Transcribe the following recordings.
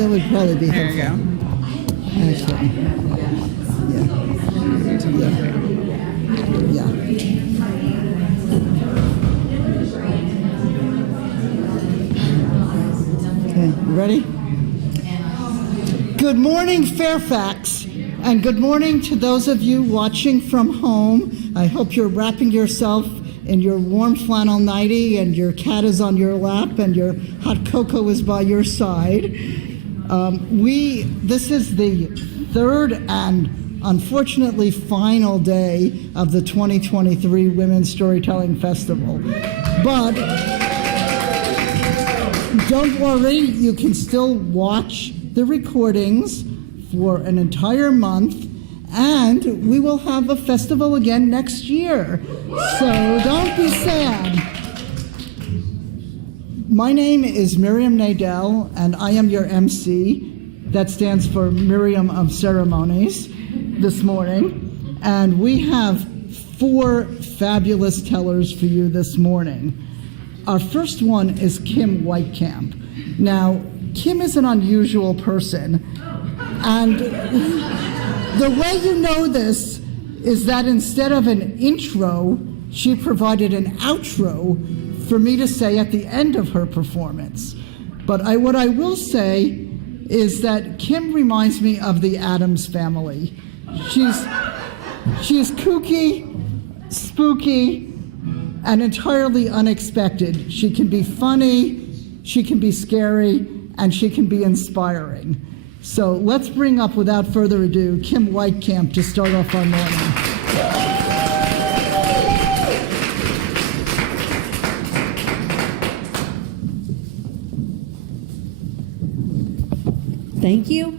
that would probably be There you helpful. go. Actually. Yeah. Okay, you ready? Good morning, Fairfax, and good morning to those of you watching from home. I hope you're wrapping yourself in your warm flannel nightie and your cat is on your lap and your hot cocoa is by your side. This is the third and unfortunately final day of the 2023 Women's Storytelling Festival. But don't worry, you can still watch the recordings for an entire month, and we will have a festival again next year. So don't be sad. My name is Miriam Nadel, and I am your Emcee. That stands for Miriam of Ceremonies this morning. And we have 4 fabulous tellers for you this morning. Our first one is Kim Weitkamp. Now, Kim is an unusual person, and the way you know this is that instead of an intro, she provided an outro for me to say at the end of her performance. But what I will say is that Kim reminds me of the Addams Family. She's kooky, spooky, and entirely unexpected. She can be funny, she can be scary, and she can be inspiring. So let's bring up, without further ado, Kim Weitkamp to start off our morning. Thank you.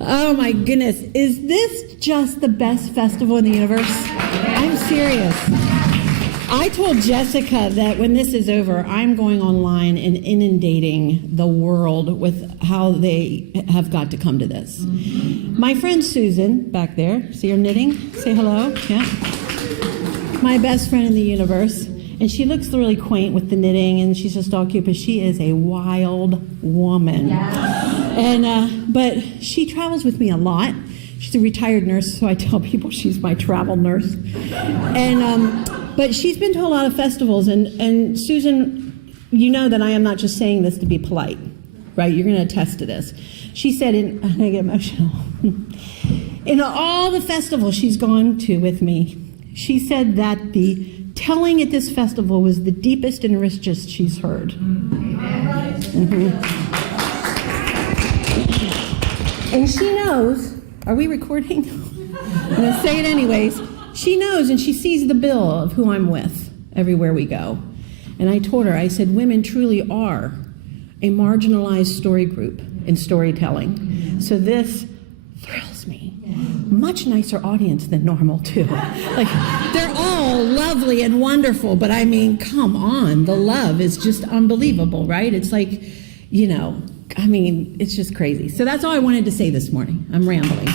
Oh my goodness, is this just the best festival in the universe? I'm serious. I told Jessica that when this is over, I'm going online and inundating the world with how they have got to come to this. My friend Susan, back there, see her knitting? Say hello, yeah. My best friend in the universe. And she looks really quaint with the knitting, and she's just all cute, but she is a wild woman. And but she travels with me a lot. She's a retired nurse, so I tell people she's my travel nurse. And but she's been to a lot of festivals, and Susan, you know that I am not just saying this to be polite, right? You're going to attest to this. She said, I'm going to get emotional. In all the festivals she's gone to with me, she said that the telling at this festival was the deepest and richest she's heard. Mm-hmm. And she knows, are we recording? I'm going to say it anyways. She knows and she sees the bill of who I'm with everywhere we go. And I told her, I said, women truly are a marginalized story group in storytelling. So this thrills me. Much nicer audience than normal, too. Like, they're all lovely and wonderful, but I mean, come on, the love is just unbelievable, right? It's like, you know, I mean, it's just crazy. So that's all I wanted to say this morning. I'm rambling.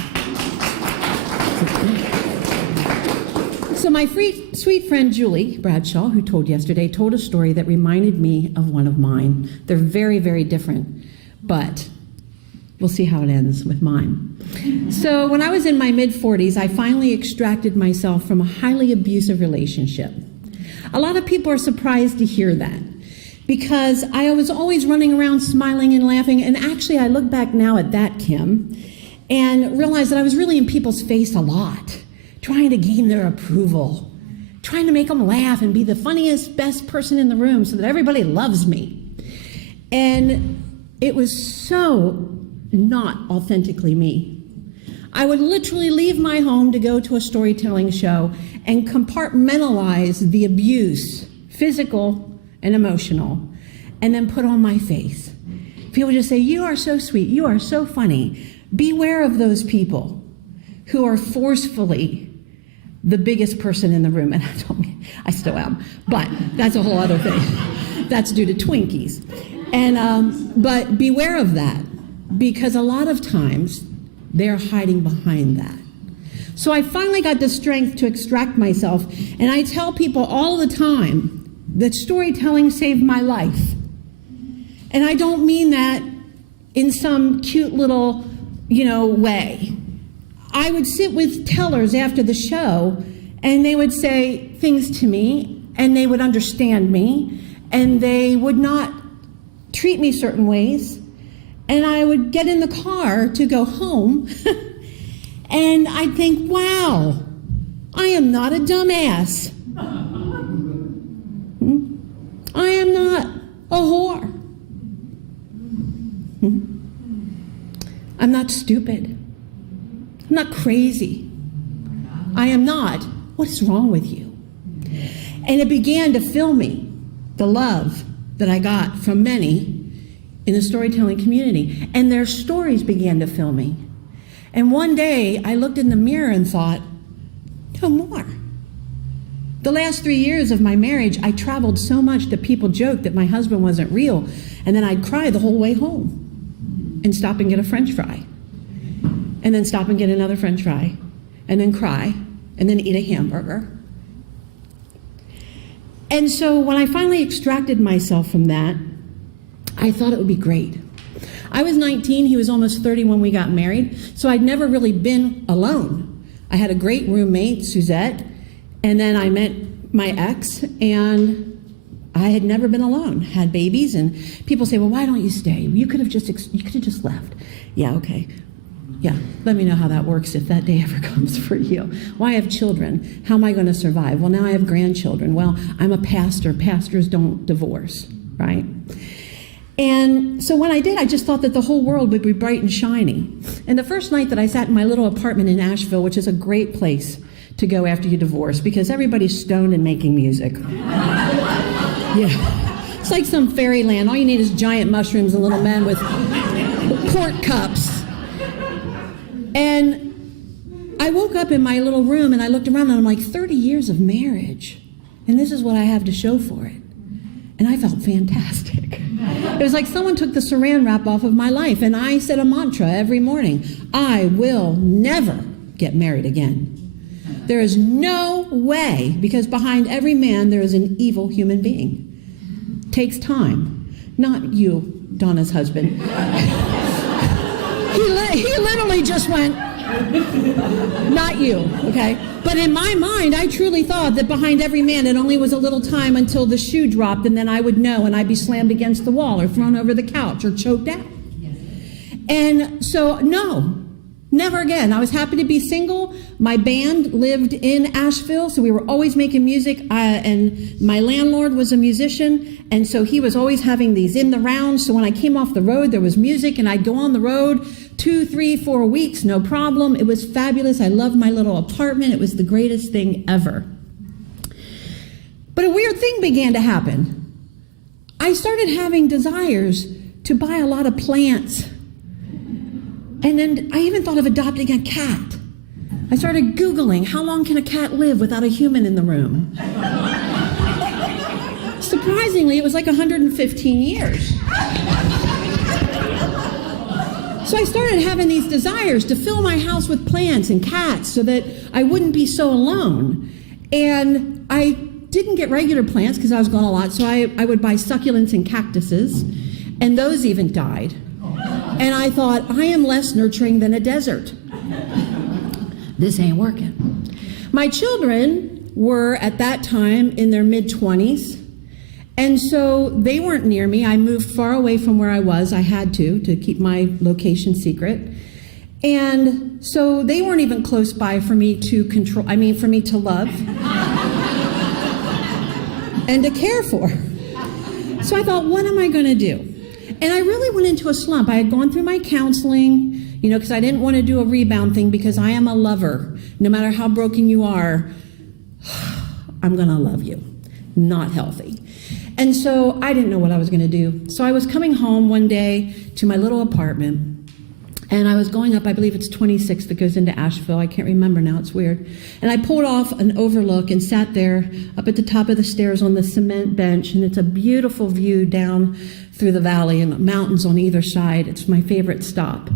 So my sweet friend Julie Bradshaw, who told yesterday, told a story that reminded me of one of mine. They're very, very different, but we'll see how it ends with mine. So when I was in my mid-40s, I finally extracted myself from a highly abusive relationship. A lot of people are surprised to hear that because I was always running around smiling and laughing, and actually I look back now at that, Kim, and realize that I was really in people's face a lot, trying to gain their approval, trying to make them laugh and be the funniest, best person in the room so that everybody loves me. And it was so not authentically me. I would literally leave my home to go to a storytelling show and compartmentalize the abuse, physical and emotional, and then put on my face. People would just say, you are so sweet, you are so funny. Beware of those people who are forcefully the biggest person in the room. And I still am, but that's a whole other thing. That's due to Twinkies. And but beware of that, because a lot of times they're hiding behind that. So I finally got the strength to extract myself, and I tell people all the time that storytelling saved my life. And I don't mean that in some cute little, way. I would sit with tellers after the show, and they would say things to me, and they would understand me, and they would not treat me certain ways. And I would get in the car to go home, and I'd think, wow, I am not a dumbass. I am not a whore. I'm not stupid. I'm not crazy. I am not. What is wrong with you? And it began to fill me, the love that I got from many in the storytelling community. And their stories began to fill me. And one day I looked in the mirror and thought, no more. The last 3 years of my marriage, I traveled so much that people joked that my husband wasn't real. And then I'd cry the whole way home and stop and get a French fry. And then stop and get another French fry. And then cry. And then eat a hamburger. And so when I finally extracted myself from that, I thought it would be great. I was 19, he was almost 30 when we got married, so I'd never really been alone. I had a great roommate, Suzette, and then I met my ex, and I had never been alone. Had babies, and people say, well, why don't you stay? You could have just left. Yeah, okay. Yeah, let me know how that works if that day ever comes for you. Well, I have children. How am I going to survive? Well, now I have grandchildren. Well, I'm a pastor. Pastors don't divorce, right? And so when I did, I just thought that the whole world would be bright and shiny. And the first night that I sat in my little apartment in Asheville, which is a great place to go after you divorce because everybody's stoned and making music. Yeah. It's like some fairyland. All you need is giant mushrooms and little men with quart cups. And I woke up in my little room and I looked around and I'm like, 30 years of marriage. And this is what I have to show for it. And I felt fantastic. It was like someone took the saran wrap off of my life, and I said a mantra every morning. I will never get married again. There is no way, because behind every man there is an evil human being. Takes time. Not you, Donna's husband. He literally just went, not you, okay? But in my mind, I truly thought that behind every man, it only was a little time until the shoe dropped, and then I would know, and I'd be slammed against the wall or thrown over the couch or choked out. And so, no, never again. I was happy to be single. My band lived in Asheville, so we were always making music, and my landlord was a musician, and so he was always having these in the rounds. So when I came off the road, there was music, and I'd go on the road 2, 3, 4 weeks, no problem. It was fabulous. I loved my little apartment. It was the greatest thing ever. But a weird thing began to happen. I started having desires to buy a lot of plants. And then I even thought of adopting a cat. I started Googling, how long can a cat live without a human in the room? Surprisingly, it was like 115 years. So I started having these desires to fill my house with plants and cats so that I wouldn't be so alone. And I didn't get regular plants because I was gone a lot, so I would buy succulents and cactuses, and those even died. And I thought, I am less nurturing than a desert. This ain't working. My children were, at that time, in their mid-20s. And so they weren't near me. I moved far away from where I was. I had to keep my location secret. And so they weren't even close by for me to for me to love and to care for. So I thought, what am I going to do? And I really went into a slump. I had gone through my counseling, because I didn't want to do a rebound thing because I am a lover. No matter how broken you are, I'm going to love you. Not healthy. And so I didn't know what I was going to do. So I was coming home one day to my little apartment, and I was going up, I believe it's 26 that goes into Asheville. I can't remember now, it's weird. And I pulled off an overlook and sat there up at the top of the stairs on the cement bench, and it's a beautiful view down through the valley and mountains on either side. It's my favorite stop.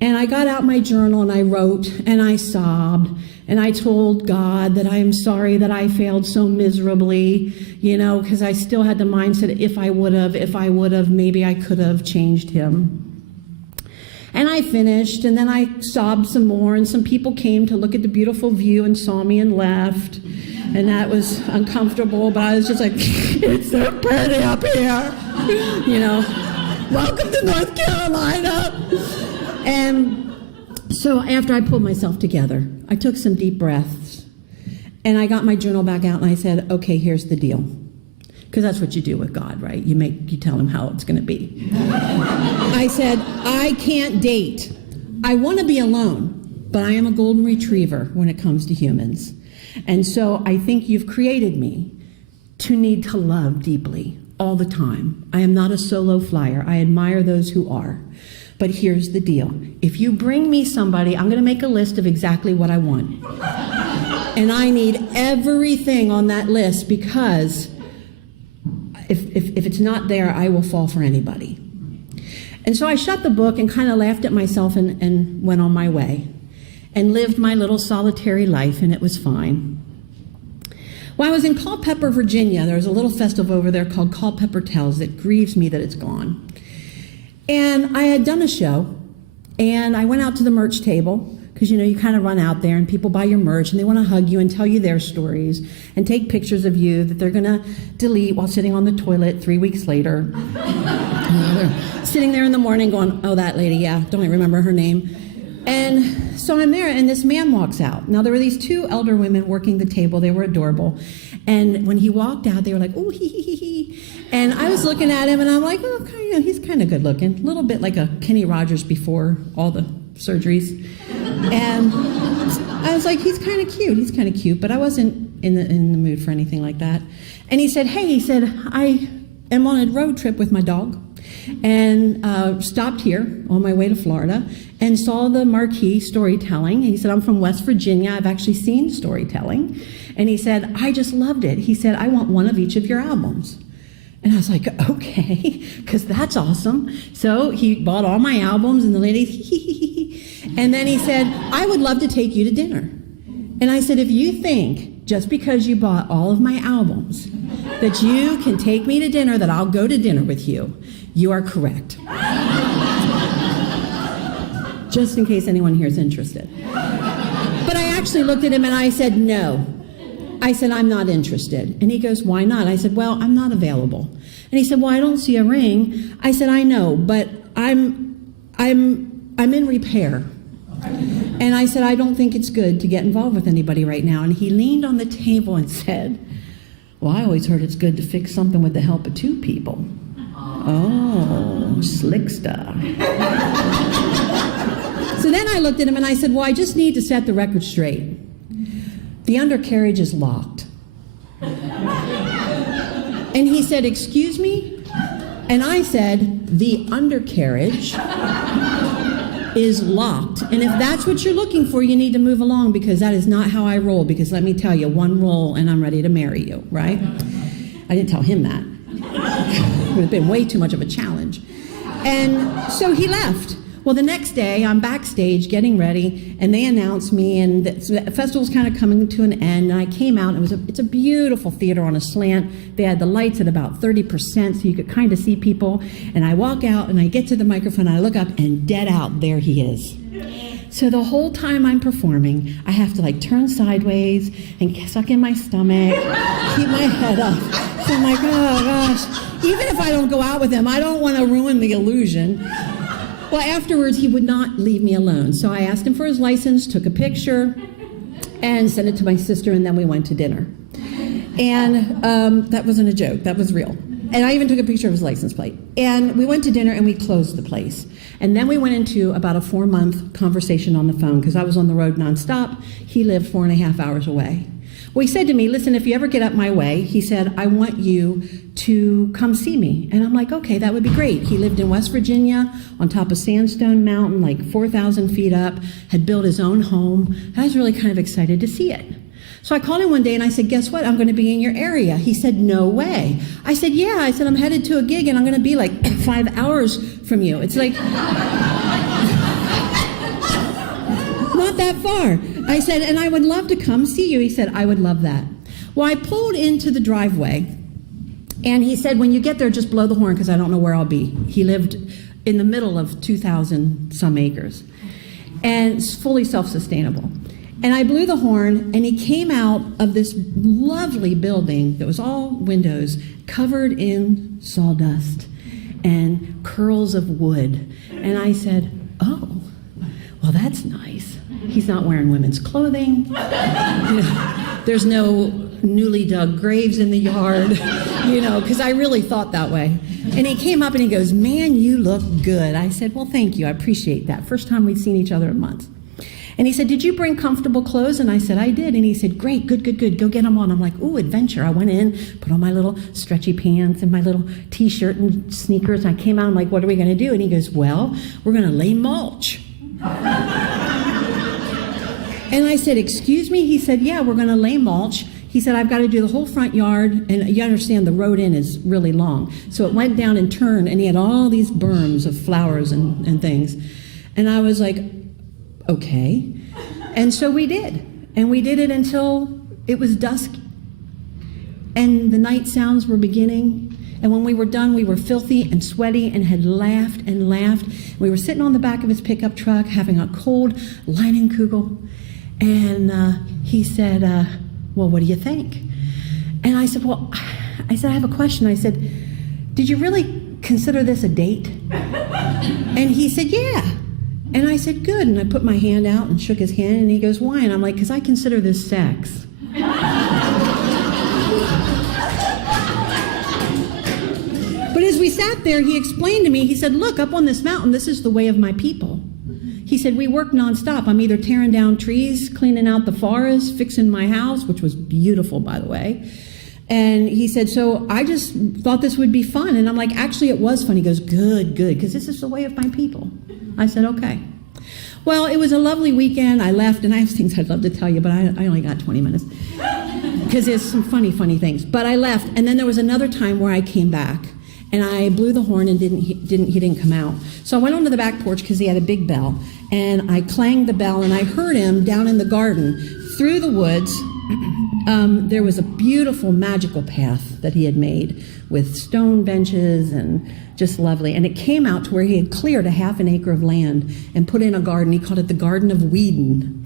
And I got out my journal and I wrote and I sobbed and I told God that I am sorry that I failed so miserably, because I still had the mindset, if I would have, maybe I could have changed him. And I finished, and then I sobbed some more, and some people came to look at the beautiful view and saw me and left. And that was uncomfortable, but I was just like, it's so pretty up here. Welcome to North Carolina. And so after I pulled myself together, I took some deep breaths, and I got my journal back out, and I said, okay, here's the deal. Because that's what you do with God, right? You tell him how it's going to be. I said, I can't date. I want to be alone, but I am a golden retriever when it comes to humans. And so I think you've created me to need to love deeply all the time. I am not a solo flyer. I admire those who are. But here's the deal. If you bring me somebody, I'm going to make a list of exactly what I want. And I need everything on that list, because if it's not there, I will fall for anybody. And so I shut the book and kind of laughed at myself and went on my way and lived my little solitary life, and it was fine. When I was in Culpeper, Virginia, there was a little festival over there called Culpeper Tells. It grieves me that it's gone. And I had done a show, and I went out to the merch table, because you kind of run out there and people buy your merch and they want to hug you and tell you their stories and take pictures of you that they're going to delete while sitting on the toilet 3 weeks later. They're sitting there in the morning going, oh, that lady, yeah, don't remember her name. And so I'm there, and this man walks out. Now, there were these two elder women working the table. They were adorable. And when he walked out, they were like, oh, hee, hee, hee, hee. And I was looking at him, and I'm like, oh, he's kind of good looking. A little bit like a Kenny Rogers before all the surgeries. And I was like, he's kind of cute. But I wasn't in the mood for anything like that. And he said, I am on a road trip with my dog, and stopped here on my way to Florida and saw the marquee Storytelling. And he said, I'm from West Virginia. I've actually seen Storytelling. And he said, I just loved it. He said, I want one of each of your albums. And I was like, okay, because that's awesome. So he bought all my albums, and the lady, and then he said, I would love to take you to dinner. And I said, if you think just because you bought all of my albums that you can take me to dinner, that I'll go to dinner with you, you are correct. Just in case anyone here is interested. But I actually looked at him and I said, no. I said, I'm not interested. And he goes, why not? I said, well, I'm not available. And he said, well, I don't see a ring. I said, I know, but I'm in repair. And I said, I don't think it's good to get involved with anybody right now. And he leaned on the table and said, well, I always heard it's good to fix something with the help of two people. Oh, slick stuff. So then I looked at him and I said, well, I just need to set the record straight. The undercarriage is locked. And he said, excuse me? And I said, the undercarriage is locked. And if that's what you're looking for, you need to move along, because that is not how I roll. Because let me tell you, one roll and I'm ready to marry you, right? I didn't tell him that. It would have been way too much of a challenge. And so he left. Well, the next day, I'm backstage getting ready, and they announced me, and the festival's kind of coming to an end, and I came out, and it's a beautiful theater on a slant. They had the lights at about 30%, so you could kind of see people, and I walk out, and I get to the microphone, and I look up, and dead out, there he is. So the whole time I'm performing, I have to turn sideways and suck in my stomach, keep my head up. So I'm like, oh gosh. Even if I don't go out with him, I don't want to ruin the illusion. Well, afterwards, he would not leave me alone. So I asked him for his license, took a picture, and sent it to my sister, and then we went to dinner. And that wasn't a joke. That was real. And I even took a picture of his license plate. And we went to dinner, and we closed the place. And then we went into about a 4-month conversation on the phone, because I was on the road nonstop. He lived 4.5 hours away. Well, he said to me, listen, if you ever get up my way, he said, I want you to come see me. And I'm like, okay, that would be great. He lived in West Virginia on top of Sandstone Mountain, 4,000 feet up, had built his own home. I was really kind of excited to see it. So I called him one day and I said, guess what? I'm going to be in your area. He said, no way. I said, yeah. I said, I'm headed to a gig and I'm going to be 5 hours from you. It's like... not that far. I said, and I would love to come see you. He said, I would love that. Well, I pulled into the driveway, and he said, when you get there, just blow the horn because I don't know where I'll be. He lived in the middle of 2,000 some acres, and it's fully self-sustainable. And I blew the horn, and he came out of this lovely building that was all windows, covered in sawdust and curls of wood. And I said, oh, well, that's nice. He's not wearing women's clothing. There's no newly dug graves in the yard, because I really thought that way. And he came up and he goes, man, you look good. I said, well, thank you. I appreciate that. First time we'd seen each other in months. And he said, did you bring comfortable clothes? And I said, I did. And he said, great, good. Go get them on. I'm like, ooh, adventure. I went in, put on my little stretchy pants and my little T-shirt and sneakers. And I came out, I'm like, what are we going to do? And he goes, well, we're going to lay mulch. And I said, excuse me? He said, yeah, we're going to lay mulch. He said, I've got to do the whole front yard. And you understand the road in is really long. So it went down and turned, and he had all these berms of flowers and things. And I was like, okay. And so we did. And we did it until it was dusk. And the night sounds were beginning. And when we were done, we were filthy and sweaty and had laughed and laughed. We were sitting on the back of his pickup truck having a cold Leinenkugel. And he said, well, what do you think? And I said, I have a question. I said, did you really consider this a date? And he said, yeah. And I said, good. And I put my hand out and shook his hand, and he goes, why? And I'm like, because I consider this sex. But as we sat there, he explained to me, he said, look, up on this mountain, this is the way of my people. He said, we work nonstop. I'm either tearing down trees, cleaning out the forest, fixing my house, which was beautiful, by the way. And he said, so I just thought this would be fun. And I'm like, actually, it was fun. He goes, good, because this is the way of my people. I said, okay. Well, it was a lovely weekend. I left, and I have things I'd love to tell you, but I only got 20 minutes because there's some funny things. But I left, and then there was another time where I came back, and I blew the horn, and he didn't come out. So I went onto the back porch because he had a big bell, and I clanged the bell, and I heard him down in the garden through the woods. There was a beautiful magical path that he had made with stone benches and just lovely. And it came out to where he had cleared a half an acre of land and put in a garden. He called it the Garden of Whedon.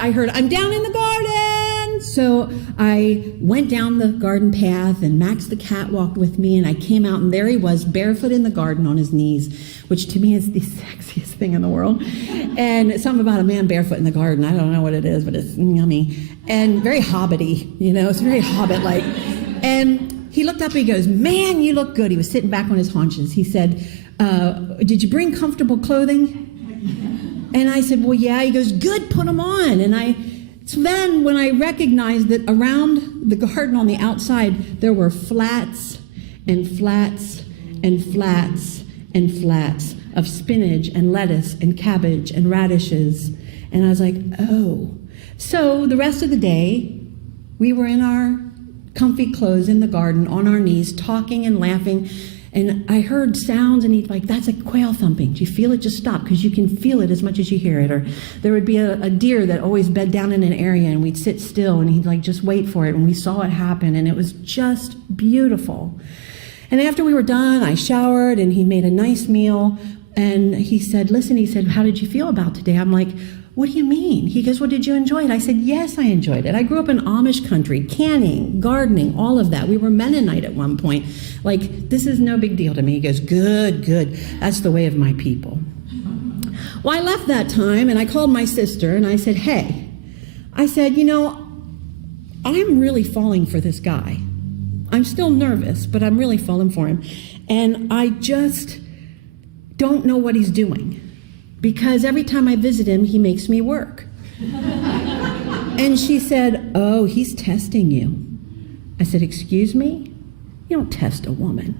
I heard, I'm down in the garden. So I went down the garden path, and Max the cat walked with me, and I came out, and there he was, barefoot in the garden on his knees, which to me is the sexiest thing in the world. And something about a man barefoot in the garden, I don't know what it is, but it's yummy. And very hobbity, it's very hobbit-like. And he looked up and he goes, man, you look good. He was sitting back on his haunches. He said, did you bring comfortable clothing? And I said, well, yeah. He goes, good, put them on. So then when I recognized that around the garden on the outside, there were flats and flats and flats and flats of spinach and lettuce and cabbage and radishes. And I was like, oh. So the rest of the day, we were in our comfy clothes in the garden on our knees, talking and laughing. And I heard sounds, and he'd like, that's a quail thumping. Do you feel it? Just stop, because you can feel it as much as you hear it. Or there would be a deer that always bed down in an area, and we'd sit still, and he'd like, just wait for it. And we saw it happen, and it was just beautiful. And after we were done, I showered, and he made a nice meal. And he said, listen, how did you feel about today? I'm like, what do you mean? He goes, well, did you enjoy it? I said, yes, I enjoyed it. I grew up in Amish country, canning, gardening, all of that. We were Mennonite at one point. Like, this is no big deal to me. He goes, good. That's the way of my people. Well, I left that time, and I called my sister, and I said, hey, I'm really falling for this guy. I'm still nervous, but I'm really falling for him. And I just don't know what he's doing. Because every time I visit him, he makes me work. And she said, oh, he's testing you. I said, excuse me? You don't test a woman.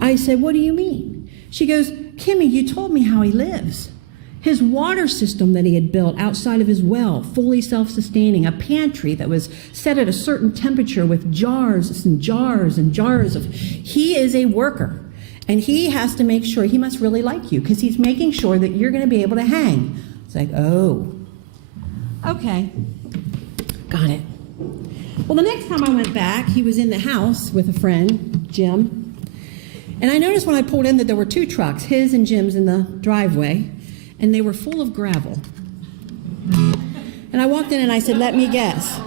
I said, what do you mean? She goes, Kimmy, you told me how he lives. His water system that he had built outside of his well, fully self-sustaining, a pantry that was set at a certain temperature with jars and jars and jars of, he is a worker. And he has to make sure, he must really like you because he's making sure that you're going to be able to hang. It's like, oh, okay, got it. Well, the next time I went back, he was in the house with a friend, Jim. And I noticed when I pulled in that there were 2 trucks, his and Jim's, in the driveway, and they were full of gravel. And I walked in and I said, let me guess.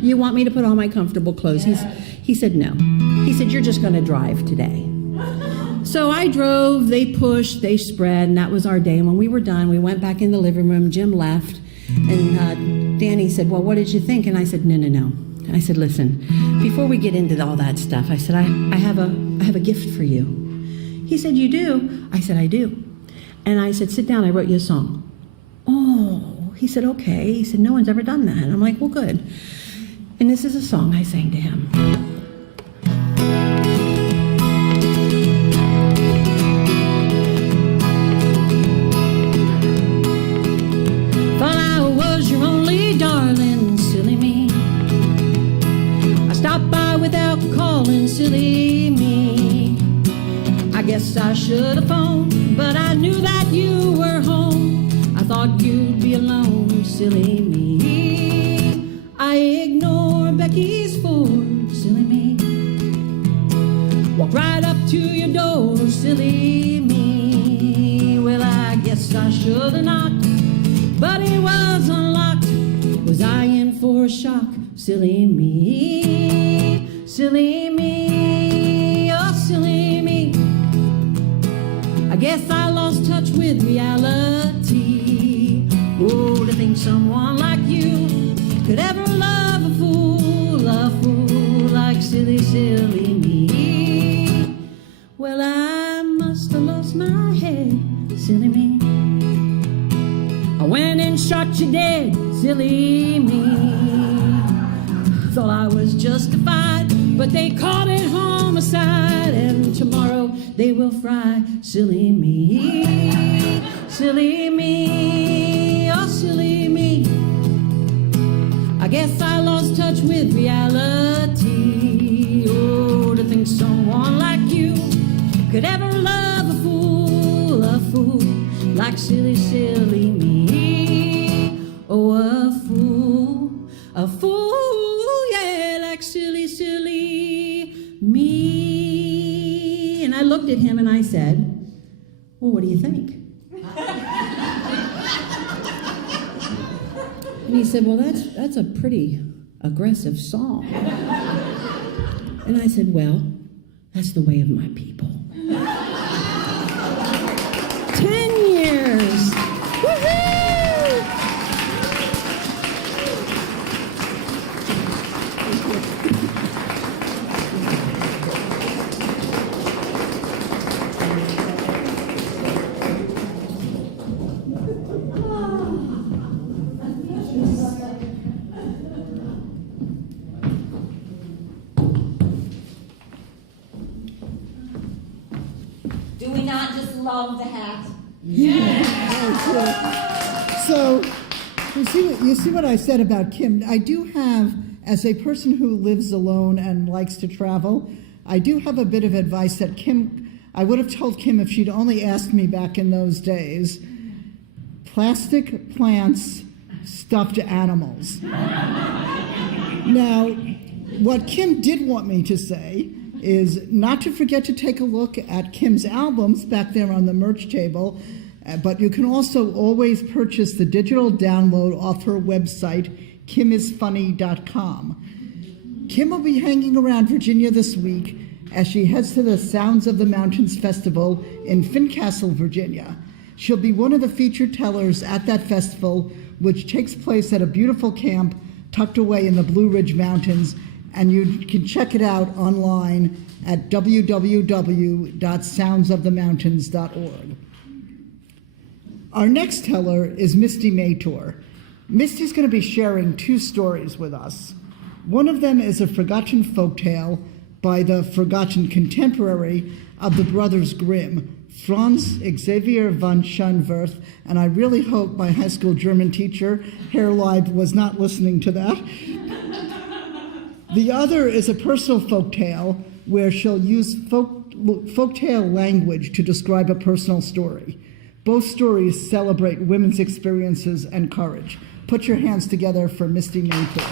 You want me to put on my comfortable clothes? He said, no. He said, you're just going to drive today. So I drove, they pushed, they spread, and that was our day. And when we were done, we went back in the living room. Jim left, and Danny said, well, what did you think? And I said, no. I said, listen, before we get into all that stuff, I said, I have a gift for you. He said, you do? I said, I do. And I said, sit down, I wrote you a song. Oh, he said, okay. He said, no one's ever done that. And I'm like, well, good. And this is a song I sang to him. Thought I was your only darling, silly me. I stopped by without calling, silly me. I guess I should have phoned, but I knew that you were home. I thought you'd be alone, silly me. I ignore Becky's Ford, silly me. Walk right up to your door, silly me. Well, I guess I should have knocked, but it was unlocked. Was I in for a shock, silly me? Silly me, oh silly me. I guess I lost touch with reality. Oh, to think someone like you could ever love a fool like silly, silly me. Well, I must have lost my head, silly me. I went and shot you dead, silly me. Thought I was justified, but they called it homicide, and tomorrow they will fry, silly me. Silly me, oh silly me. I guess I lost touch with reality. Oh, to think someone like you could ever love a fool like silly, silly me. Oh, a fool, yeah, like silly, silly me. And I looked at him and I said, well, what do you think? And he said, well, that's a pretty aggressive song. And I said, well, that's the way of my people. 10 years. Woohoo! Do we not just love the hat? Yeah. So, you see what I said about Kim? I do have, as a person who lives alone and likes to travel, I do have a bit of advice that I would have told Kim if she'd only asked me back in those days. Plastic plants, stuffed animals. Now, what Kim did want me to say is not to forget to take a look at Kim's albums back there on the merch table, but you can also always purchase the digital download off her website, kimisfunny.com. Kim will be hanging around Virginia this week as she heads to the Sounds of the Mountains Festival in Fincastle, Virginia. She'll be one of the featured tellers at that festival, which takes place at a beautiful camp tucked away in the Blue Ridge Mountains, and you can check it out online at www.soundsofthemountains.org. Our next teller is Misty Mator. Misty's going to be sharing 2 stories with us. One of them is a forgotten folktale by the forgotten contemporary of the Brothers Grimm, Franz Xavier von Schönwerth, and I really hope my high school German teacher, Herr Leib, was not listening to that. The other is a personal folktale where she'll use folk folktale language to describe a personal story. Both stories celebrate women's experiences and courage. Put your hands together for Misty Mator.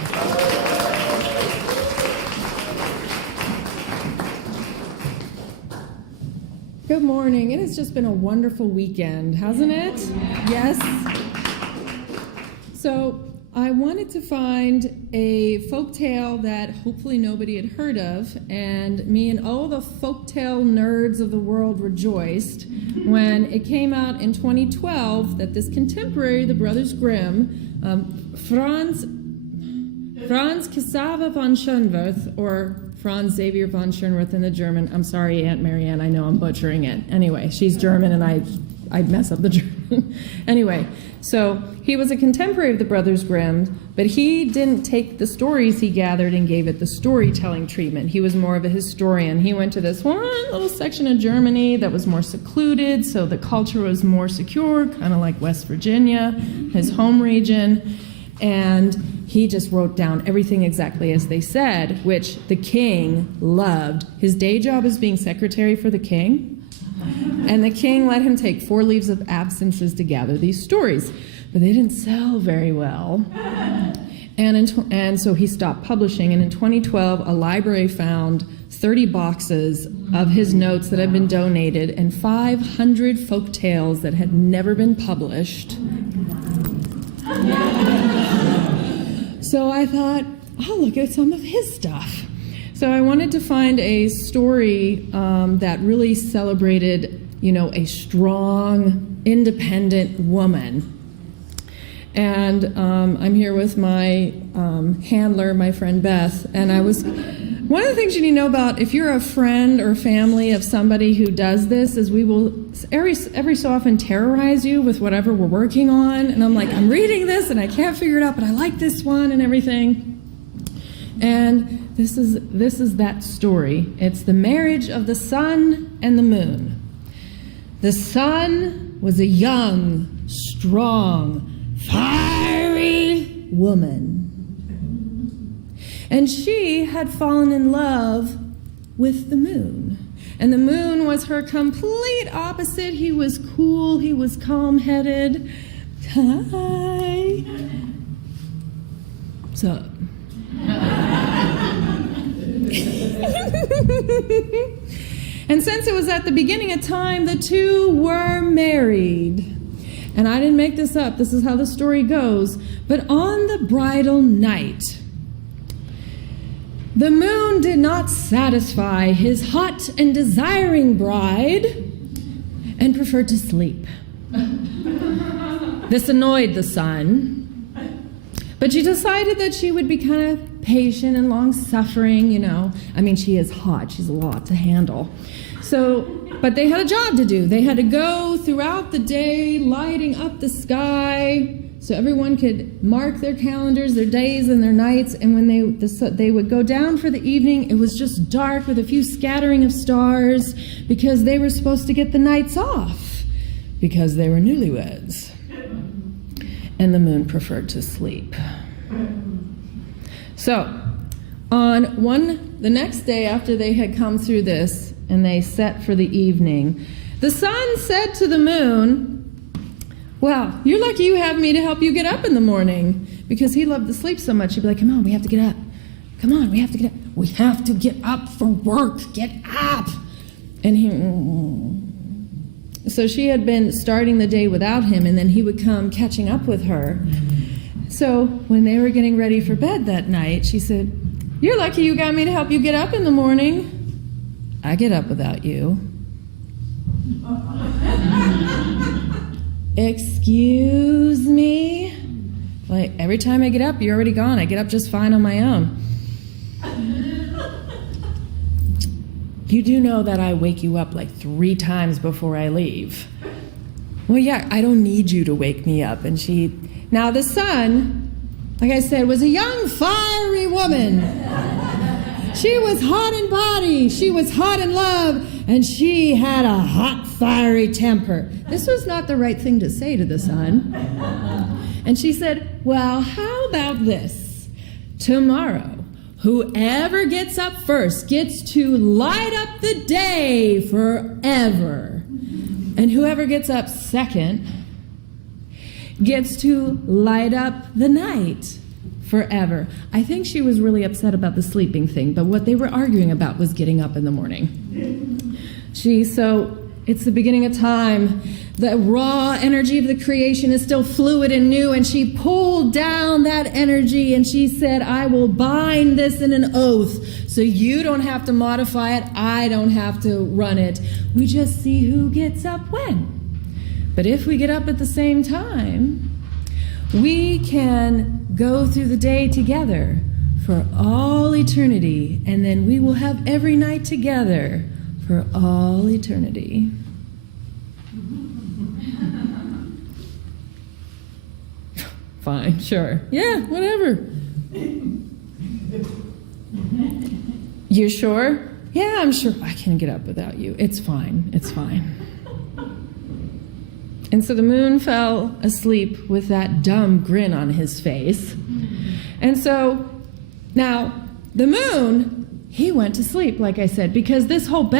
Good morning. It has just been a wonderful weekend, hasn't it? Yes. So I wanted to find a folktale that hopefully nobody had heard of, and me and all the folktale nerds of the world rejoiced when it came out in 2012 that this contemporary, the Brothers Grimm, Franz Cassava von Schönwerth, or Franz Xavier von Schönwerth in the German. I'm sorry, Aunt Marianne, I know I'm butchering it. Anyway, she's German and I mess up the German. Anyway, so he was a contemporary of the Brothers Grimm, but he didn't take the stories he gathered and gave it the storytelling treatment. He was more of a historian. He went to this one little section of Germany that was more secluded, so the culture was more secure, kind of like West Virginia, his home region. And he just wrote down everything exactly as they said, which the king loved. His day job is being secretary for the king. And the king let him take 4 leaves of absences to gather these stories. But they didn't sell very well. And so he stopped publishing. And in 2012, a library found 30 boxes of his notes that had been donated and 500 folk tales that had never been published. So I thought, I'll look at some of his stuff. So I wanted to find a story that really celebrated, a strong, independent woman. And I'm here with my handler, my friend Beth, and one of the things you need to know about if you're a friend or family of somebody who does this is we will every so often terrorize you with whatever we're working on. And I'm like, I'm reading this and I can't figure it out, but I like this one and everything. And this is that story. It's the marriage of the sun and the moon. The sun was a young, strong, fiery woman. And she had fallen in love with the moon. And the moon was her complete opposite. He was cool, he was calm-headed. Hi. What's up? And since it was at the beginning of time, the two were married. And I didn't make this up, this is how the story goes. But on the bridal night, the moon did not satisfy his hot and desiring bride and preferred to sleep. This annoyed the sun, but she decided that she would be kind of patient and long-suffering, I mean, she is hot, she's a lot to handle. But they had a job to do. They had to go throughout the day, lighting up the sky, so everyone could mark their calendars, their days and their nights, and when they would go down for the evening, it was just dark with a few scattering of stars because they were supposed to get the nights off because they were newlyweds. And the moon preferred to sleep. So, the next day after they had come through this and they set for the evening, the sun said to the moon, well, you're lucky you have me to help you get up in the morning, because he loved to sleep so much. He'd be like, come on, we have to get up. Come on, we have to get up. We have to get up for work. Get up. And so she had been starting the day without him, and then he would come catching up with her. So when they were getting ready for bed that night, she said, you're lucky you got me to help you get up in the morning. I get up without you. Excuse me? Like, every time I get up, you're already gone. I get up just fine on my own. You do know that I wake you up like 3 times before I leave. Well, yeah, I don't need you to wake me up. And now the sun, like I said, was a young, fiery woman. She was hot in body, she was hot in love, and she had a hot, fiery temper. This was not the right thing to say to the sun. And she said, well, how about this? Tomorrow, Whoever gets up first gets to light up the day forever. And whoever gets up second gets to light up the night forever. I think she was really upset about the sleeping thing, but what they were arguing about was getting up in the morning. So it's the beginning of time. The raw energy of the creation is still fluid and new, and she pulled down that energy and she said, I will bind this in an oath so you don't have to modify it, I don't have to run it. We just see who gets up when. But if we get up at the same time, we can go through the day together for all eternity, and then we will have every night together for all eternity. Fine, sure. Yeah, whatever. You sure? Yeah, I'm sure. I can get up without you. It's fine. It's fine. And so the moon fell asleep with that dumb grin on his face. And so now the moon, he went to sleep, like I said, because this whole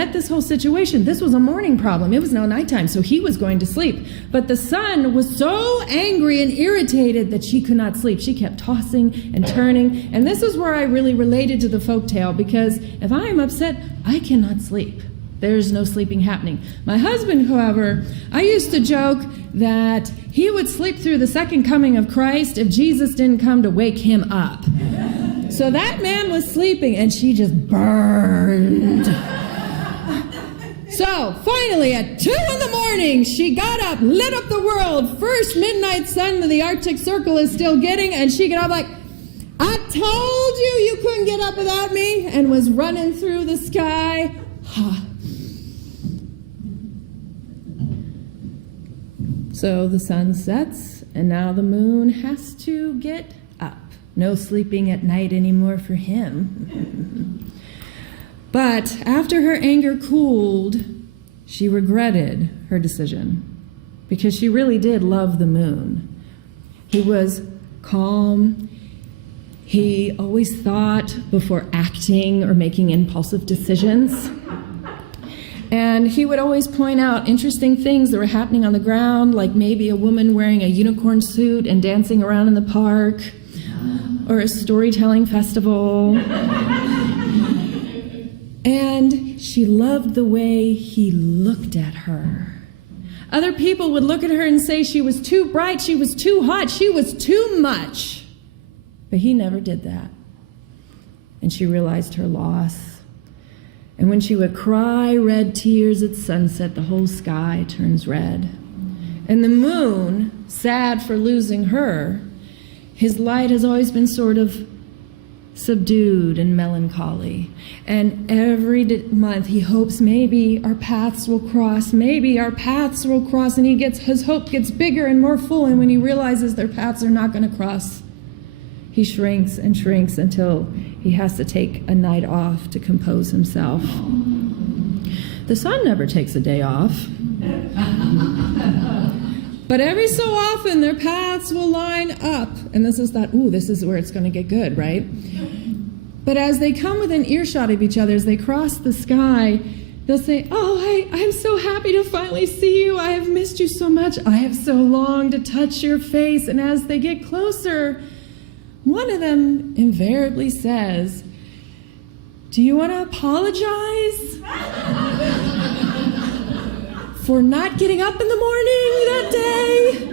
situation, this was a morning problem. It was now nighttime, so he was going to sleep. But the sun was so angry and irritated that she could not sleep. She kept tossing and turning. And this is where I really related to the folktale, because if I am upset, I cannot sleep. There's no sleeping happening. My husband, however, I used to joke that he would sleep through the second coming of Christ if Jesus didn't come to wake him up. So that man was sleeping, and she just burned. So finally, at 2 a.m, she got up, lit up the world. First midnight sun that the Arctic Circle is still getting, and she got up like, I told you couldn't get up without me, and was running through the sky. So the sun sets, and now the moon has to get up. No sleeping at night anymore for him. But after her anger cooled, she regretted her decision, because she really did love the moon. He was calm. He always thought before acting or making impulsive decisions. And he would always point out interesting things that were happening on the ground, like maybe a woman wearing a unicorn suit and dancing around in the park, or a storytelling festival. And she loved the way he looked at her. Other people would look at her and say she was too bright, she was too hot, she was too much. But he never did that. And she realized her loss. And when she would cry red tears at sunset, the whole sky turns red. And the moon, sad for losing her, his light has always been sort of subdued and melancholy. And every month he hopes maybe our paths will cross, and his hope gets bigger and more full, and when he realizes their paths are not going to cross, he shrinks and shrinks until he has to take a night off to compose himself. The sun never takes a day off. But every so often their paths will line up. And this is where it's going to get good, right? But as they come within earshot of each other, as they cross the sky, they'll say, oh, I'm so happy to finally see you. I have missed you so much. I have so longed to touch your face. And as they get closer, one of them invariably says, do you want to apologize for not getting up in the morning that day?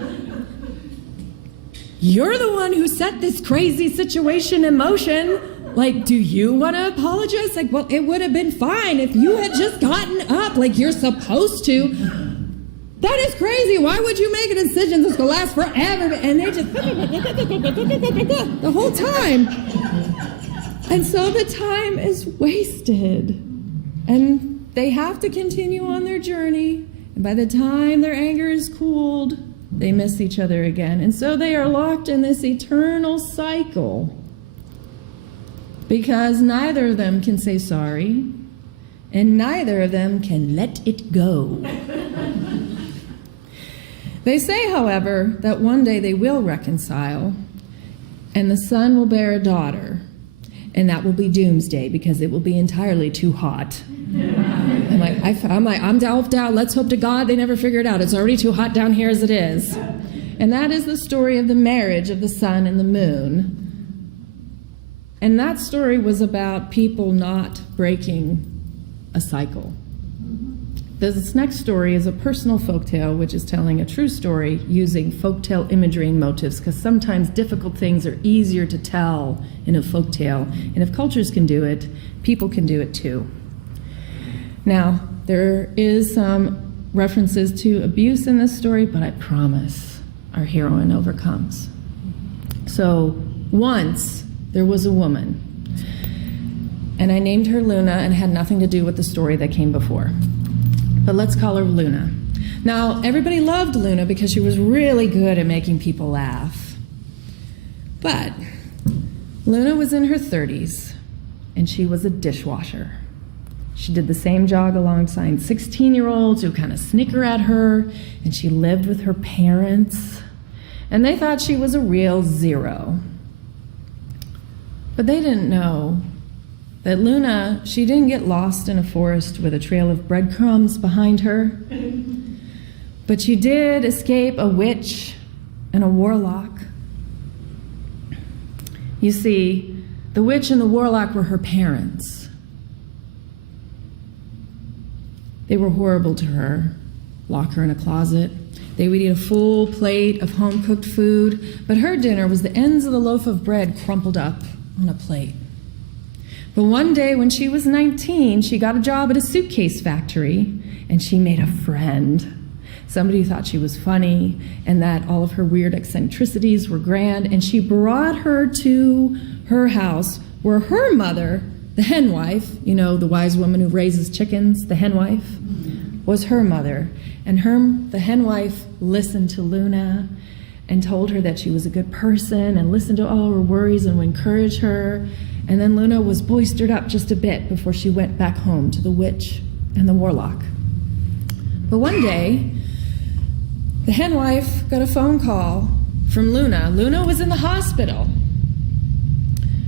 You're the one who set this crazy situation in motion. Like, do you want to apologize? Like, well, it would have been fine if you had just gotten up like you're supposed to. That is crazy. Why would you make a decision that's going to last forever? And they just the whole time. And so the time is wasted. And they have to continue on their journey. And by the time their anger is cooled, they miss each other again. And so they are locked in this eternal cycle, because neither of them can say sorry, and neither of them can let it go. They say, however, that one day they will reconcile, and the son will bear a daughter. and that will be doomsday because it will be entirely too hot. I'm delved out. Let's hope to God they never figure it out. It's already too hot down here as it is. And that is the story of the marriage of the sun and the moon. And that story was about people not breaking a cycle. This next story is a personal folktale, which is telling a true story using folktale imagery and motifs, because sometimes difficult things are easier to tell in a folktale. And if cultures can do it, people can do it too. Now, there is some references to abuse in this story, but I promise our heroine overcomes. So, once there was a woman, and I named her Luna, and it had nothing to do with the story that came before. But let's call her Luna. Now, everybody loved Luna because she was really good at making people laugh. But Luna was in her 30s, and she was a dishwasher. She did the same job alongside 16-year-olds who kind of snicker at her, and she lived with her parents, and they thought she was a real zero. But they didn't know that Luna, she didn't get lost in a forest with a trail of breadcrumbs behind her, but she did escape a witch and a warlock. You see, the witch and the warlock were her parents. They were horrible to her. Lock her in a closet. They would eat a full plate of home-cooked food, but her dinner was the ends of the loaf of bread crumpled up on a plate. But one day when she was 19, she got a job at a suitcase factory, and she made a friend. Somebody who thought she was funny and that all of her weird eccentricities were grand, and she brought her to her house where her mother, the hen wife, you know, the wise woman who raises chickens, the hen wife, was her mother. And the hen wife listened to Luna and told her that she was a good person and listened to all her worries and would encourage her. And then Luna was bolstered up just a bit before she went back home to the witch and the warlock. But one day, the hen wife got a phone call from Luna. Luna was in the hospital.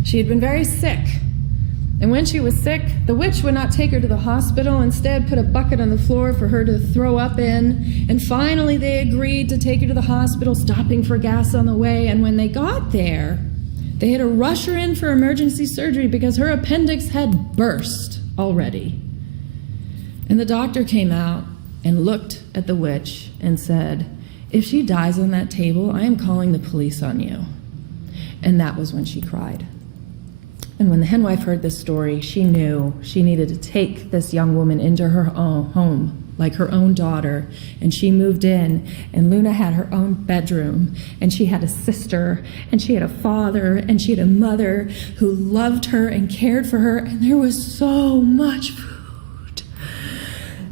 She had been very sick. And when she was sick, the witch would not take her to the hospital, instead put a bucket on the floor for her to throw up in. And finally they agreed to take her to the hospital, stopping for gas on the way. And when they got there, they had to rush her in for emergency surgery because her appendix had burst already. And the doctor came out and looked at the witch and said, "If she dies on that table, I am calling the police on you." And that was when she cried. And when the hen wife heard this story, she knew she needed to take this young woman into her own home, like her own daughter. And she moved in, and Luna had her own bedroom, and she had a sister, and she had a father, and she had a mother who loved her and cared for her, and there was so much food.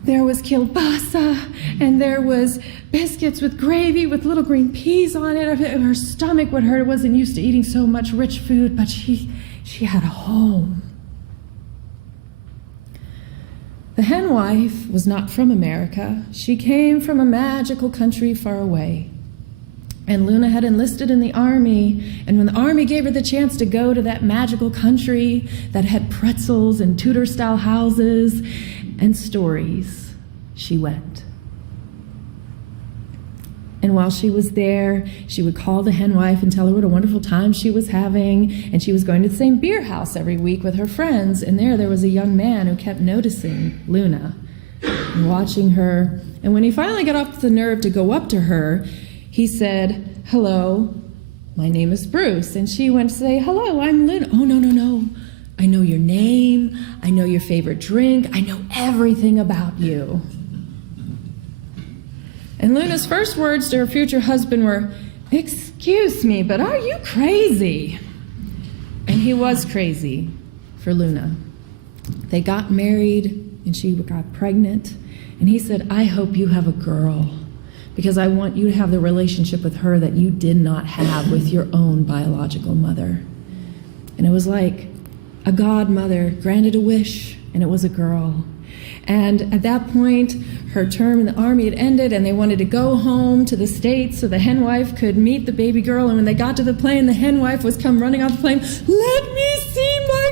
There was kielbasa, and there was biscuits with gravy with little green peas on it. Her stomach would hurt. It wasn't used to eating so much rich food, but she had a home. The hen wife was not from America. She came from a magical country far away. And Luna had enlisted in the army, and when the army gave her the chance to go to that magical country that had pretzels and Tudor-style houses and stories, she went. And while she was there, she would call the hen wife and tell her what a wonderful time she was having. And she was going to the same beer house every week with her friends. And there was a young man who kept noticing Luna and watching her. And when he finally got off the nerve to go up to her, he said, "Hello, my name is Bruce." And she went to say, "Hello, I'm Luna." "Oh, no. I know your name. I know your favorite drink. I know everything about you." And Luna's first words to her future husband were, "Excuse me, but are you crazy?" And he was crazy for Luna. They got married, and she got pregnant. And he said, "I hope you have a girl, because I want you to have the relationship with her that you did not have with your own biological mother." And it was like a godmother granted a wish, and it was a girl. And at that point, her term in the army had ended, and they wanted to go home to the States so the hen wife could meet the baby girl. And when they got to the plane, the hen wife was come running off the plane, "Let me see my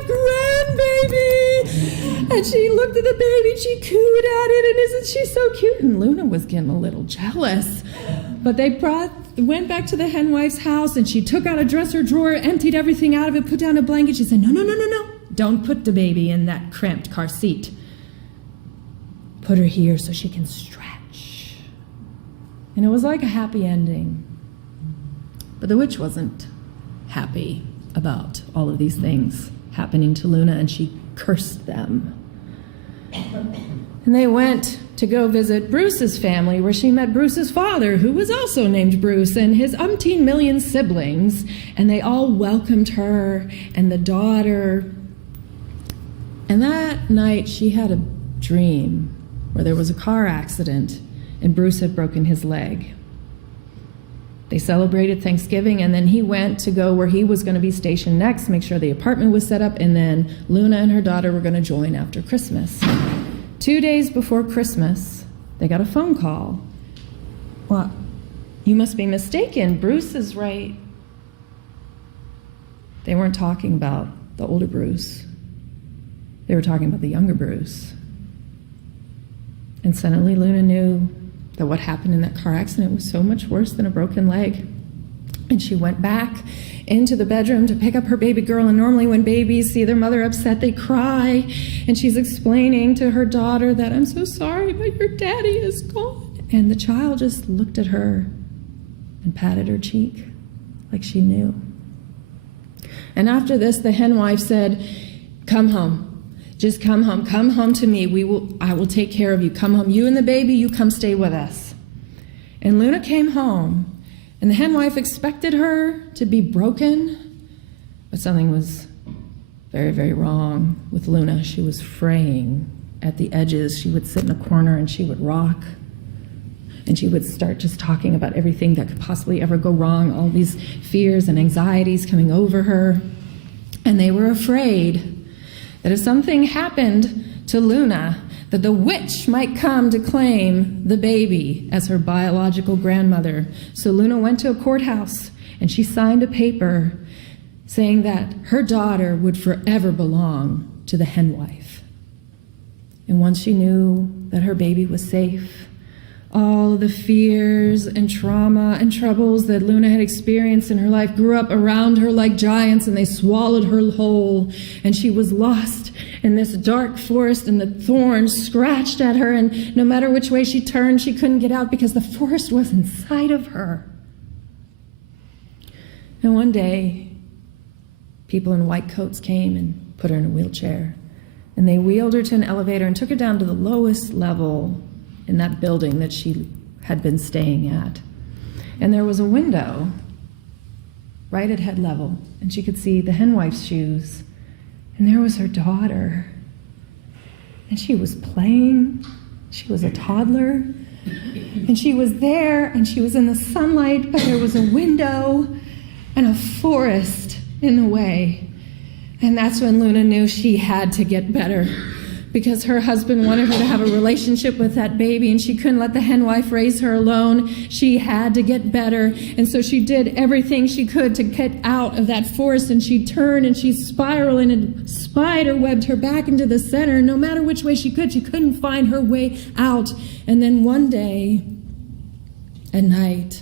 looked at the baby and she cooed at it, and isn't she so cute? And Luna was getting a little jealous. But they went back to the hen wife's house, and she took out a dresser drawer, emptied everything out of it, put down a blanket. She said, no. Don't put the baby in that cramped car seat. Put her here so she can stretch. And it was like a happy ending. But the witch wasn't happy about all of these things happening to Luna, and she cursed them. And they went to go visit Bruce's family, where she met Bruce's father, who was also named Bruce, and his umpteen million siblings, and they all welcomed her and the daughter. And that night she had a dream where there was a car accident and Bruce had broken his leg. They celebrated Thanksgiving, and then he went to go where he was going to be stationed next, make sure the apartment was set up, and then Luna and her daughter were going to join after Christmas. 2 days before Christmas, they got a phone call. Well, you must be mistaken. Bruce is right. They weren't talking about the older Bruce. They were talking about the younger Bruce. And suddenly Luna knew that what happened in that car accident was so much worse than a broken leg. And she went back into the bedroom to pick up her baby girl. And normally when babies see their mother upset, they cry. And she's explaining to her daughter that, I'm so sorry, but your daddy is gone. And the child just looked at her and patted her cheek like she knew. And after this, the hen wife said, come home. Just come home. Come home to me. I will take care of you. Come home. You and the baby, you come stay with us. And Luna came home, and the hen wife expected her to be broken, but something was very, very wrong with Luna. She was fraying at the edges. She would sit in a corner and she would rock, and she would start just talking about everything that could possibly ever go wrong, all these fears and anxieties coming over her. And they were afraid that if something happened to Luna, that the witch might come to claim the baby as her biological grandmother. So Luna went to a courthouse and she signed a paper saying that her daughter would forever belong to the hen wife. And once she knew that her baby was safe, all the fears and trauma and troubles that Luna had experienced in her life grew up around her like giants, and they swallowed her whole. And she was lost in this dark forest, and the thorns scratched at her, and no matter which way she turned, she couldn't get out because the forest was inside of her. And one day, people in white coats came and put her in a wheelchair, and they wheeled her to an elevator and took her down to the lowest level in that building that she had been staying at. And there was a window right at head level, and she could see the hen wife's shoes. And there was her daughter. And she was playing. She was a toddler. And she was there, and she was in the sunlight, but there was a window and a forest in the way. And that's when Luna knew she had to get better, because her husband wanted her to have a relationship with that baby, and she couldn't let the hen wife raise her alone. She had to get better, and so she did everything she could to get out of that forest, and she turned and she spiraled and spider webbed her back into the center. And no matter which way she couldn't find her way out. And then one day, at night,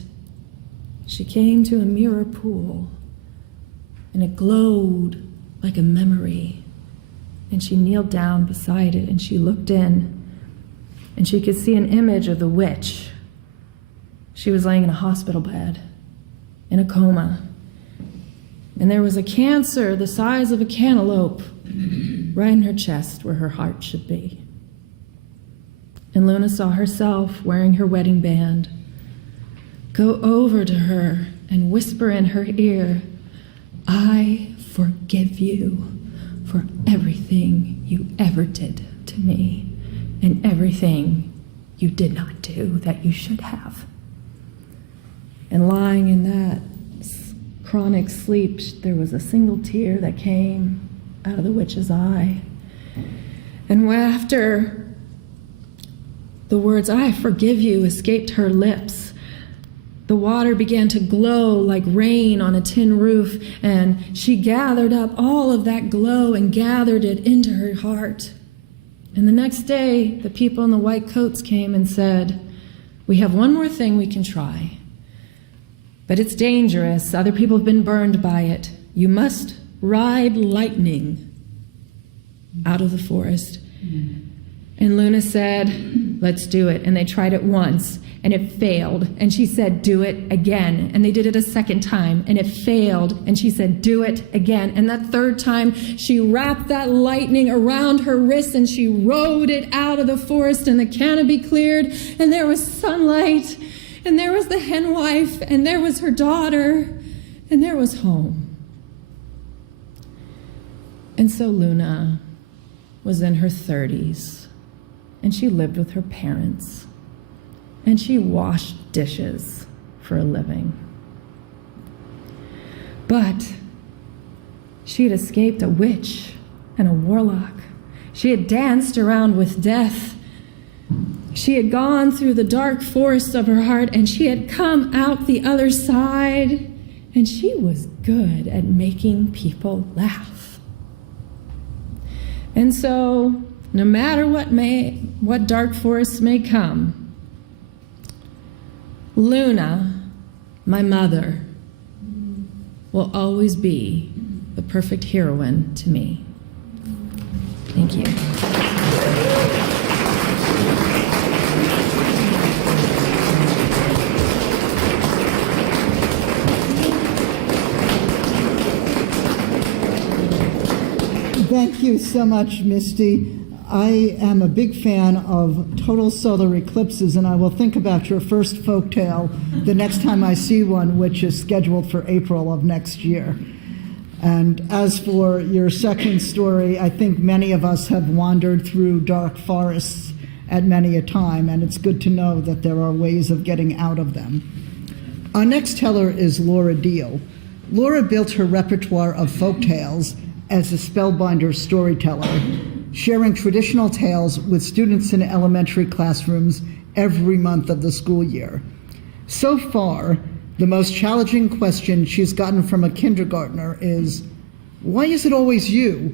she came to a mirror pool, and it glowed like a memory. And she kneeled down beside it, and she looked in, and she could see an image of the witch. She was laying in a hospital bed, in a coma. And there was a cancer the size of a cantaloupe right in her chest where her heart should be. And Luna saw herself wearing her wedding band go over to her and whisper in her ear, I forgive you for everything you ever did to me and everything you did not do that you should have. And lying in that chronic sleep, there was a single tear that came out of the witch's eye. And after the words, I forgive you, escaped her lips, the water began to glow like rain on a tin roof, and she gathered up all of that glow and gathered it into her heart. And the next day, the people in the white coats came and said, "We have one more thing we can try. But it's dangerous. Other people have been burned by it. You must ride lightning out of the forest." And Luna said, "Let's do it." And they tried it once, and it failed. And she said, "Do it again." And they did it a second time, and it failed. And she said, "Do it again." And that third time, she wrapped that lightning around her wrist, and she rode it out of the forest, and the canopy cleared, and there was sunlight, and there was the hen wife, and there was her daughter, and there was home. And so Luna was in her 30s. And she lived with her parents. And she washed dishes for a living. But she had escaped a witch and a warlock. She had danced around with death. She had gone through the dark forests of her heart, and she had come out the other side. And she was good at making people laugh. And so, no matter what dark forests may come, Luna, my mother, will always be the perfect heroine to me. Thank you. Thank you so much, Misty. I am a big fan of total solar eclipses, and I will think about your first folktale the next time I see one, which is scheduled for April of next year. And as for your second story, I think many of us have wandered through dark forests at many a time, and it's good to know that there are ways of getting out of them. Our next teller is Laura Deal. Laura built her repertoire of folktales as a spellbinder storyteller, sharing traditional tales with students in elementary classrooms every month of the school year. So far, the most challenging question she's gotten from a kindergartner is, "Why is it always you?"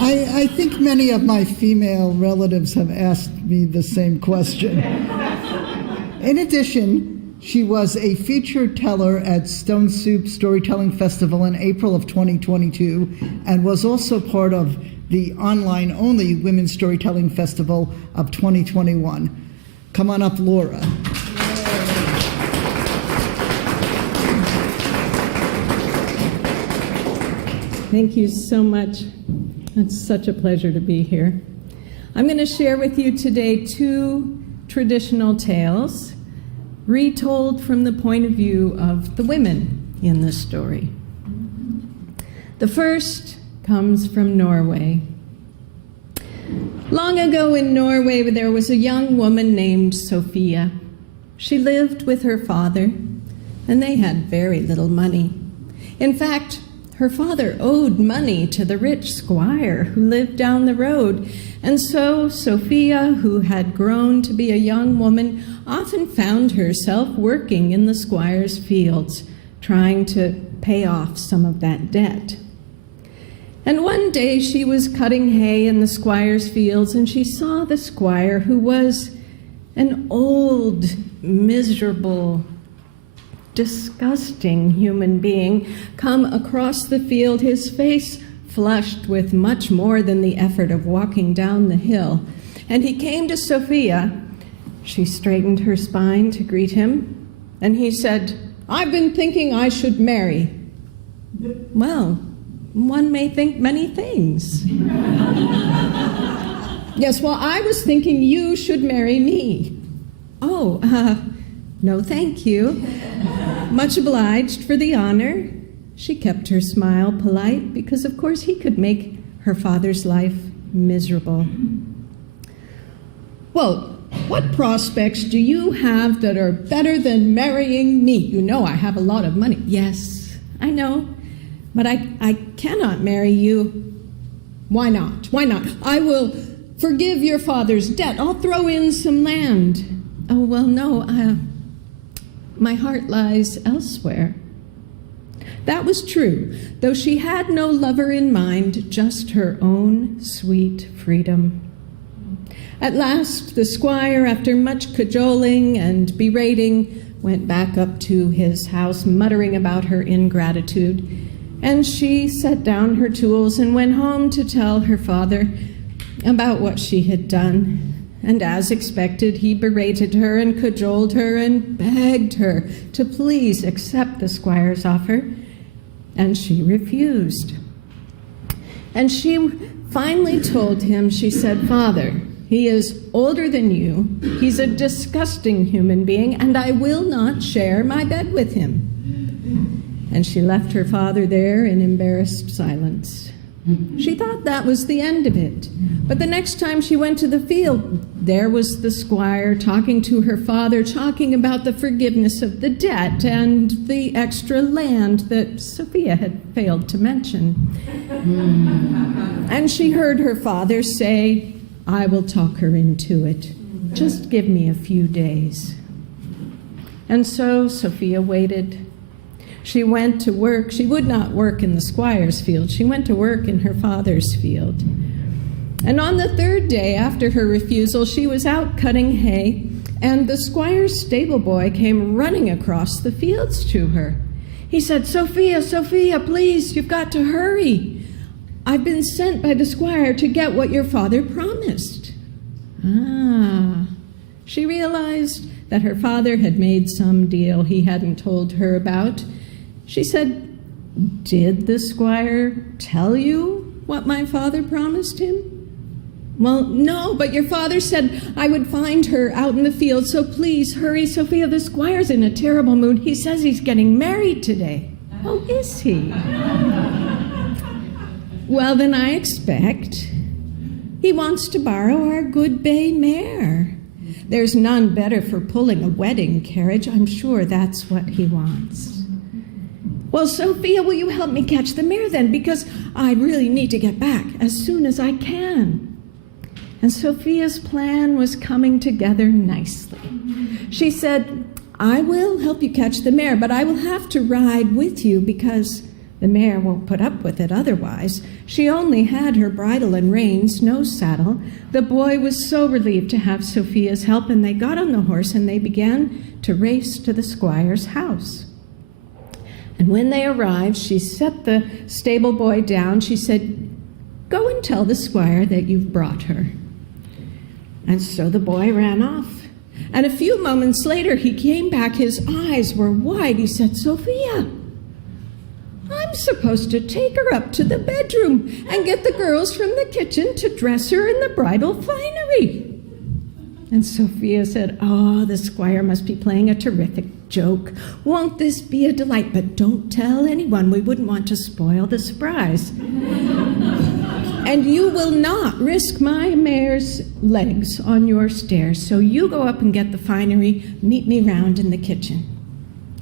I think many of my female relatives have asked me the same question. In addition, she was a featured teller at Stone Soup Storytelling Festival in April of 2022 and was also part of the online-only Women's Storytelling Festival of 2021. Come on up, Laura. Thank you so much. It's such a pleasure to be here. I'm going to share with you today two traditional tales retold from the point of view of the women in the story. The first comes from Norway. Long ago in Norway, there was a young woman named Sophia. She lived with her father, and they had very little money. In fact, her father owed money to the rich squire who lived down the road, and so Sophia, who had grown to be a young woman, often found herself working in the squire's fields, trying to pay off some of that debt. And one day she was cutting hay in the squire's fields, and she saw the squire, who was an old, miserable, disgusting human being, come across the field, his face flushed with much more than the effort of walking down the hill. And he came to Sophia. She straightened her spine to greet him, and he said, "I've been thinking I should marry." Well, one may think many things. Yes, well, I was thinking you should marry me. Oh, no, thank you. Much obliged for the honor. She kept her smile polite because, of course, he could make her father's life miserable. "Well, what prospects do you have that are better than marrying me? You know I have a lot of money." "Yes, I know, but I cannot marry you." "Why not? Why not? I will forgive your father's debt. I'll throw in some land." "Oh, well, no, my heart lies elsewhere." That was true, though she had no lover in mind, just her own sweet freedom. At last, the squire, after much cajoling and berating, went back up to his house, muttering about her ingratitude, and she set down her tools and went home to tell her father about what she had done. And as expected, he berated her and cajoled her and begged her to please accept the squire's offer, and she refused. And she finally told him, she said, "Father, he is older than you, he's a disgusting human being, and I will not share my bed with him." And she left her father there in embarrassed silence. She thought that was the end of it. But the next time she went to the field, there was the squire talking to her father, talking about the forgiveness of the debt and the extra land that Sophia had failed to mention. And she heard her father say, "I will talk her into it. Just give me a few days." And so Sophia waited. She went to work. She would not work in the squire's field. She went to work in her father's field. And on the third day after her refusal, she was out cutting hay, and the squire's stable boy came running across the fields to her. He said, "Sophia, Sophia, please, you've got to hurry. I've been sent by the squire to get what your father promised." She realized that her father had made some deal he hadn't told her about. She said, "Did the squire tell you what my father promised him?" "Well, no, but your father said I would find her out in the field, so please hurry, Sophia. The squire's in a terrible mood. He says he's getting married today." "Oh, is he?" "Well, then I expect he wants to borrow our good bay mare. There's none better for pulling a wedding carriage. I'm sure that's what he wants." "Well, Sophia, will you help me catch the mare then? Because I really need to get back as soon as I can." And Sophia's plan was coming together nicely. She said, "I will help you catch the mare, but I will have to ride with you because the mare won't put up with it otherwise." She only had her bridle and reins, no saddle. The boy was so relieved to have Sophia's help, and they got on the horse and they began to race to the squire's house. And when they arrived, she set the stable boy down. She said, "Go and tell the squire that you've brought her." And so the boy ran off. And a few moments later, he came back. His eyes were wide. He said, "Sophia, I'm supposed to take her up to the bedroom and get the girls from the kitchen to dress her in the bridal finery." And Sophia said, "Oh, the squire must be playing a terrific joke. Won't this be a delight? But don't tell anyone. We wouldn't want to spoil the surprise. And you will not risk my mare's legs on your stairs. So you go up and get the finery. Meet me round in the kitchen."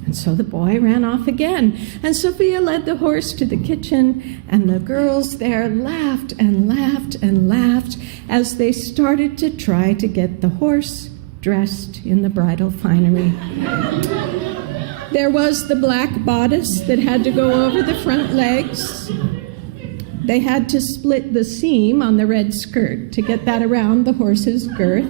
And so the boy ran off again, and Sophia led the horse to the kitchen, and the girls there laughed and laughed and laughed as they started to try to get the horse dressed in the bridal finery. There was the black bodice that had to go over the front legs. They had to split the seam on the red skirt to get that around the horse's girth.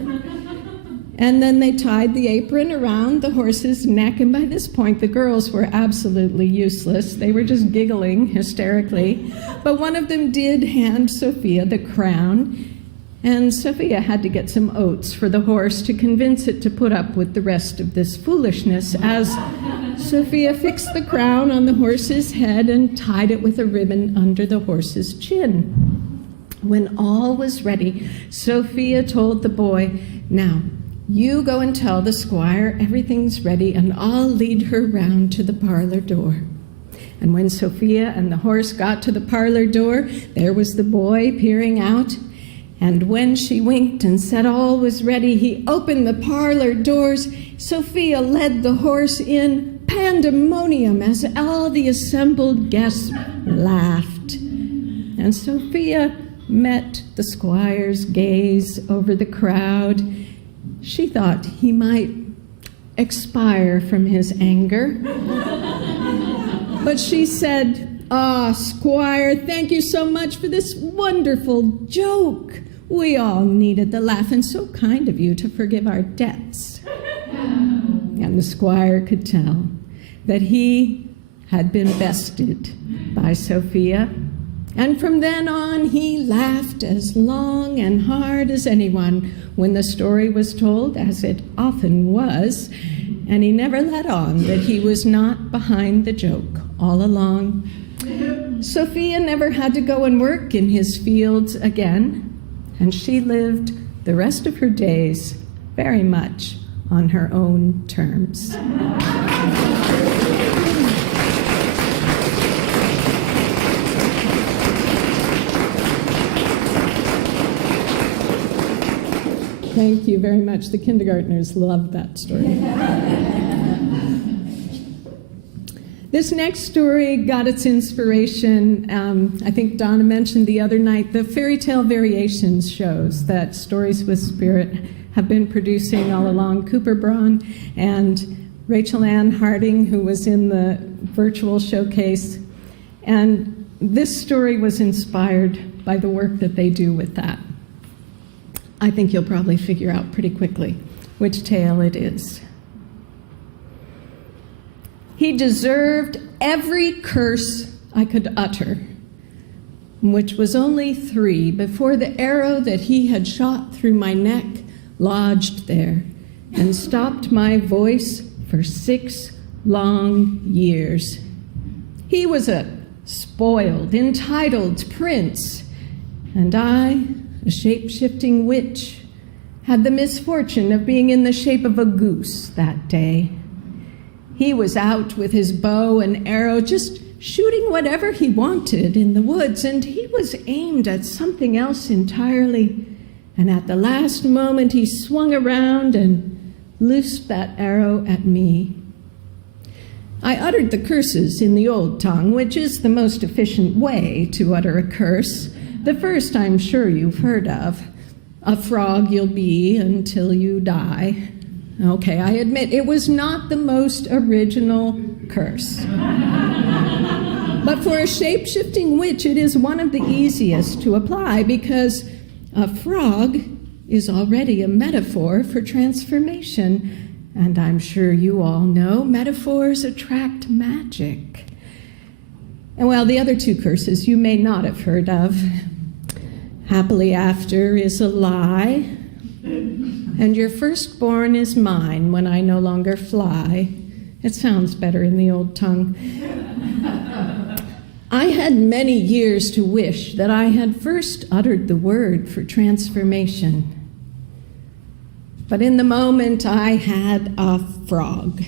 And then they tied the apron around the horse's neck, and by this point the girls were absolutely useless. They were just giggling hysterically. But one of them did hand Sophia the crown, and Sophia had to get some oats for the horse to convince it to put up with the rest of this foolishness, as Sophia fixed the crown on the horse's head and tied it with a ribbon under the horse's chin. When all was ready, Sophia told the boy, "Now, you go and tell the squire everything's ready, and I'll lead her round to the parlor door." And when Sophia and the horse got to the parlor door, there was the boy peering out. And when she winked and said all was ready, he opened the parlor doors. Sophia led the horse in, pandemonium, as all the assembled guests laughed. And Sophia met the squire's gaze over the crowd. She thought he might expire from his anger. But she said, "Ah, Squire, thank you so much for this wonderful joke. We all needed the laugh, and so kind of you to forgive our debts." And the squire could tell that he had been bested by Sophia. And from then on, he laughed as long and hard as anyone when the story was told, as it often was, and he never let on that he was not behind the joke all along. Sophia never had to go and work in his fields again, and she lived the rest of her days very much on her own terms. Thank you very much. The kindergartners loved that story. This next story got its inspiration, I think Donna mentioned the other night, the Fairy Tale Variations shows that Stories with Spirit have been producing all along. Cooper Braun and Rachel Ann Harding, who was in the virtual showcase. And this story was inspired by the work that they do with that. I think you'll probably figure out pretty quickly which tale it is. He deserved every curse I could utter, which was only 3 before the arrow that he had shot through my neck lodged there and stopped my voice for 6 long years. He was a spoiled, entitled prince, and I, a shape-shifting witch, had the misfortune of being in the shape of a goose that day. He was out with his bow and arrow, just shooting whatever he wanted in the woods, and he was aimed at something else entirely. And at the last moment, he swung around and loosed that arrow at me. I uttered the curses in the old tongue, which is the most efficient way to utter a curse. The first I'm sure you've heard of. A frog you'll be until you die. Okay, I admit it was not the most original curse. But for a shape-shifting witch, it is one of the easiest to apply because a frog is already a metaphor for transformation. And I'm sure you all know metaphors attract magic. And well, the other 2 curses you may not have heard of. Happily after is a lie, and your firstborn is mine when I no longer fly. It sounds better in the old tongue. I had many years to wish that I had first uttered the word for transformation. But in the moment, I had a frog.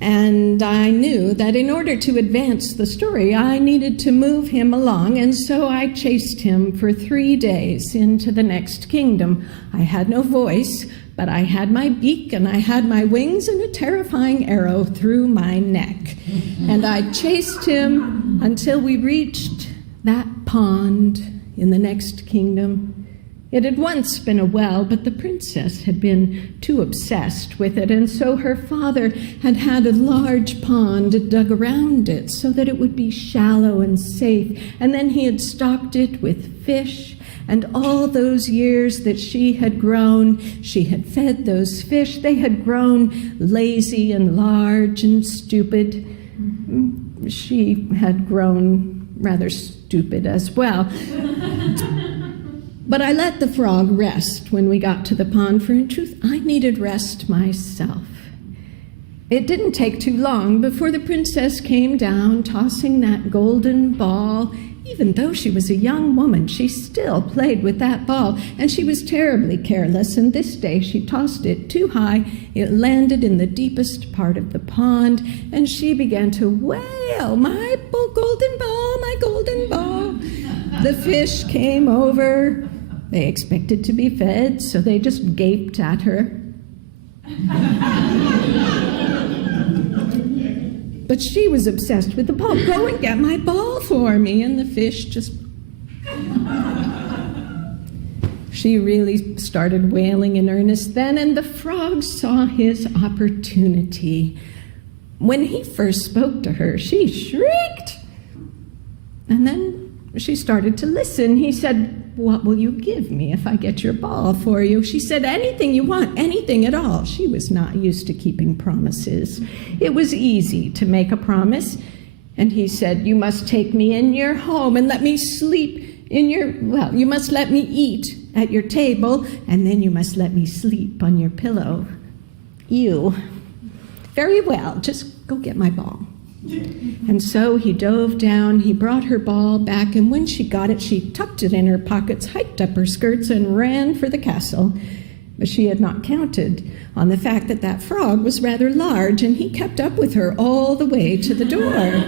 And I knew that in order to advance the story, I needed to move him along, and so I chased him for 3 days into the next kingdom. I had no voice, but I had my beak, and I had my wings, and a terrifying arrow through my neck. And I chased him until we reached that pond in the next kingdom. It had once been a well, but the princess had been too obsessed with it, and so her father had had a large pond dug around it so that it would be shallow and safe, and then he had stocked it with fish, and all those years that she had grown, she had fed those fish. They had grown lazy and large and stupid. She had grown rather stupid as well. But I let the frog rest when we got to the pond, for in truth, I needed rest myself. It didn't take too long before the princess came down, tossing that golden ball. Even though she was a young woman, she still played with that ball, and she was terribly careless, and this day she tossed it too high. It landed in the deepest part of the pond, and she began to wail, "My golden ball, my golden ball." The fish came over. They expected to be fed, so they just gaped at her. But she was obsessed with the ball. "Go and get my ball for me." And the fish just... She really started wailing in earnest then, and the frog saw his opportunity. When he first spoke to her, she shrieked. And then she started to listen. He said, "What will you give me if I get your ball for you?" She said, "Anything you want, anything at all." She was not used to keeping promises. It was easy to make a promise. And he said, "You must take me in your home and let me sleep you must let me eat at your table, and then you must let me sleep on your pillow." "You. Very well, just go get my ball." And so he dove down, he brought her ball back, and when she got it, she tucked it in her pockets, hiked up her skirts, and ran for the castle. But she had not counted on the fact that that frog was rather large, and he kept up with her all the way to the door.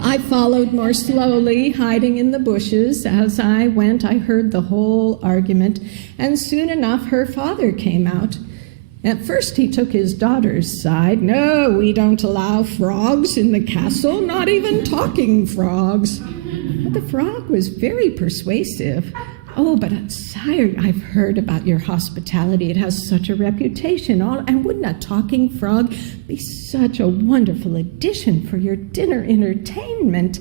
I followed more slowly, hiding in the bushes. As I went, I heard the whole argument, and soon enough her father came out. At first he took his daughter's side. "No, we don't allow frogs in the castle, not even talking frogs." But the frog was very persuasive. "Oh, but sire, I've heard about your hospitality. It has such a reputation. And wouldn't a talking frog be such a wonderful addition for your dinner entertainment?"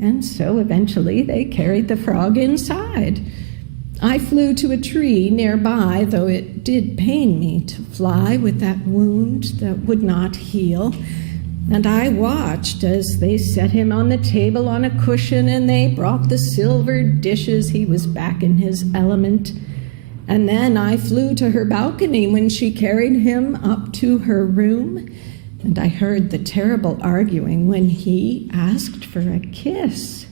And so eventually they carried the frog inside. I flew to a tree nearby, though it did pain me to fly with that wound that would not heal. And I watched as they set him on the table on a cushion, and they brought the silver dishes. He was back in his element. And then I flew to her balcony when she carried him up to her room, and I heard the terrible arguing when he asked for a kiss.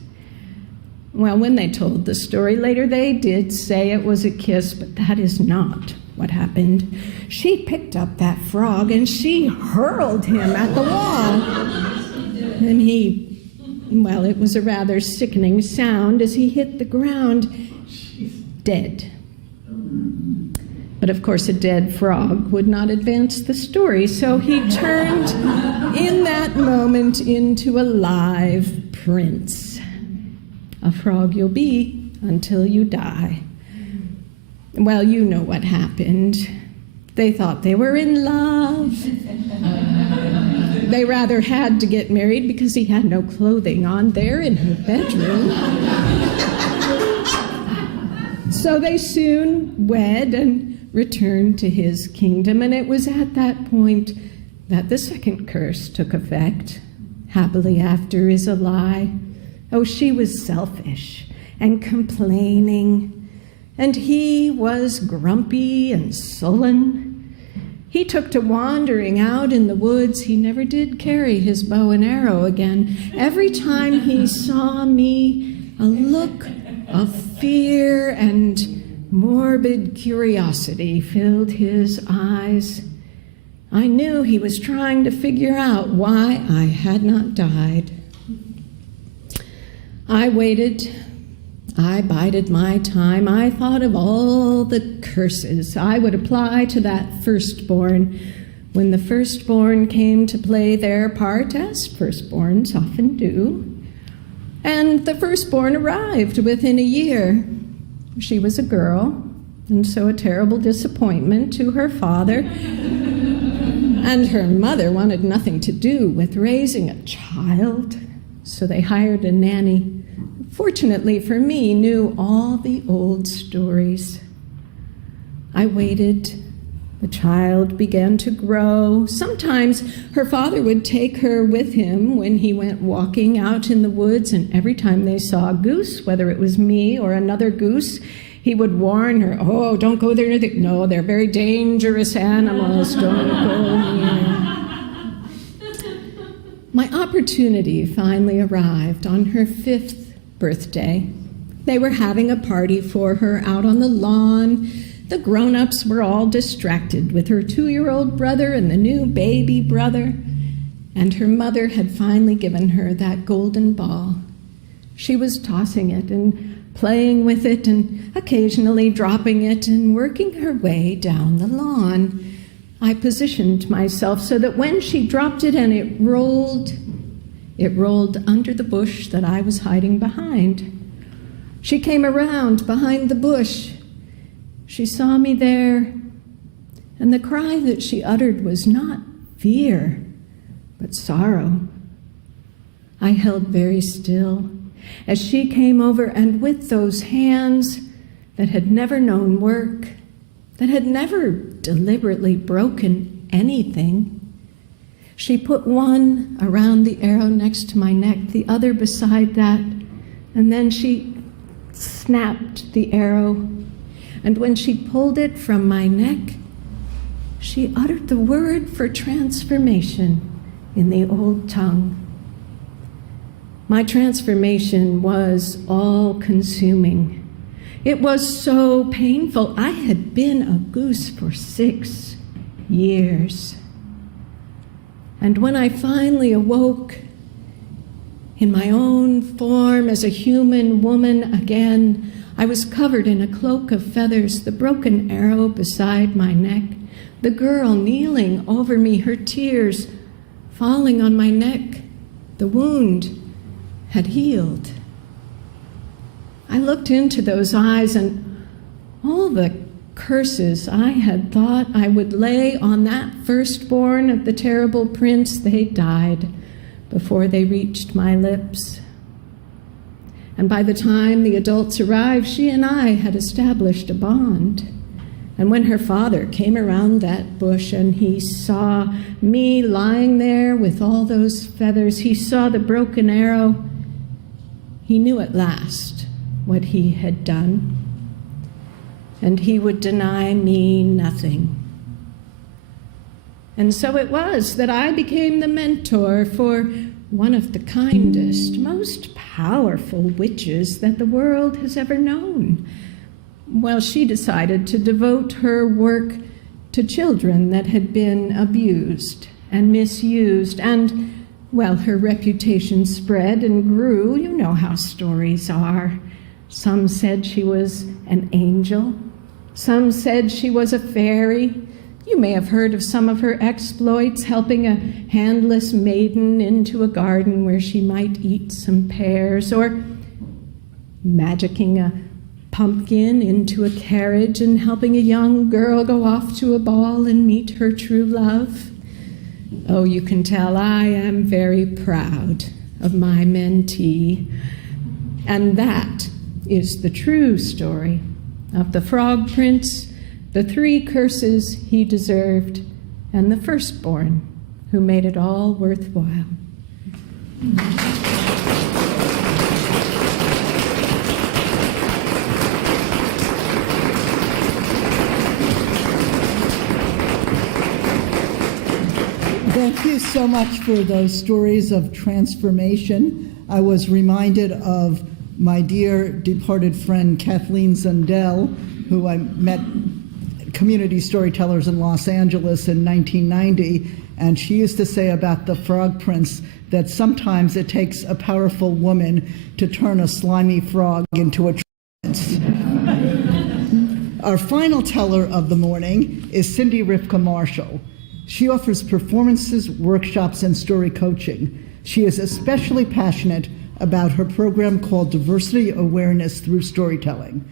Well, when they told the story later, they did say it was a kiss, but that is not what happened. She picked up that frog and she hurled him at the wall. And it was a rather sickening sound as he hit the ground, dead. But of course, a dead frog would not advance the story, so he turned in that moment into a live prince. A frog you'll be until you die. Well, you know what happened. They thought they were in love. They rather had to get married because he had no clothing on there in her bedroom. So they soon wed and returned to his kingdom, and it was at that point that the second curse took effect. Happily after is a lie. Oh, she was selfish and complaining, and he was grumpy and sullen. He took to wandering out in the woods. He never did carry his bow and arrow again. Every time he saw me, a look of fear and morbid curiosity filled his eyes. I knew he was trying to figure out why I had not died. I waited. I bided my time. I thought of all the curses I would apply to that firstborn when the firstborn came to play their part, as firstborns often do. And the firstborn arrived within a year. She was a girl, and so a terrible disappointment to her father. And her mother wanted nothing to do with raising a child, so they hired a nanny. Fortunately for me, knew all the old stories. I waited. The child began to grow. Sometimes her father would take her with him when he went walking out in the woods, and every time they saw a goose, whether it was me or another goose, he would warn her, "Oh, don't go there. No, they're very dangerous animals. Don't go near." My opportunity finally arrived on her 5th birthday. They were having a party for her out on the lawn. The grown-ups were all distracted with her 2-year-old brother and the new baby brother, and her mother had finally given her that golden ball. She was tossing it and playing with it and occasionally dropping it and working her way down the lawn. I positioned myself so that when she dropped it and it rolled under the bush that I was hiding behind. She came around behind the bush. She saw me there, and the cry that she uttered was not fear. but sorrow. I held very still as she came over, and with those hands that had never known work, that had never deliberately broken anything, she put one around the arrow next to my neck, the other beside that, and then she snapped the arrow. And when she pulled it from my neck, she uttered the word for transformation in the old tongue. My transformation was all-consuming. It was so painful. I had been a goose for 6 years. And when I finally awoke in my own form as a human woman again, I was covered in a cloak of feathers, the broken arrow beside my neck, the girl kneeling over me, her tears falling on my neck. The wound had healed. I looked into those eyes, and all the curses I had thought I would lay on that firstborn of the terrible prince, they died before they reached my lips. And by the time the adults arrived, she and I had established a bond. And when her father came around that bush and he saw me lying there with all those feathers, he saw the broken arrow, he knew at last what he had done. And he would deny me nothing. And so it was that I became the mentor for one of the kindest, most powerful witches that the world has ever known. Well, she decided to devote her work to children that had been abused and misused, and, well, her reputation spread and grew. You know how stories are. Some said she was an angel. Some said she was a fairy. You may have heard of some of her exploits, helping a handless maiden into a garden where she might eat some pears, or magicking a pumpkin into a carriage and helping a young girl go off to a ball and meet her true love. Oh, you can tell I am very proud of my mentee. And that is the true story of the Frog Prince, the 3 curses he deserved, and the firstborn who made it all worthwhile. Thank you so much for those stories of transformation. I was reminded of my dear departed friend Kathleen Zundel, who I met at Community Storytellers in Los Angeles in 1990, and she used to say about the Frog Prince that sometimes it takes a powerful woman to turn a slimy frog into a prince. Our final teller of the morning is Cindy Rivka Marshall. She offers performances, workshops, and story coaching. She is especially passionate about her program called Diversity Awareness Through Storytelling.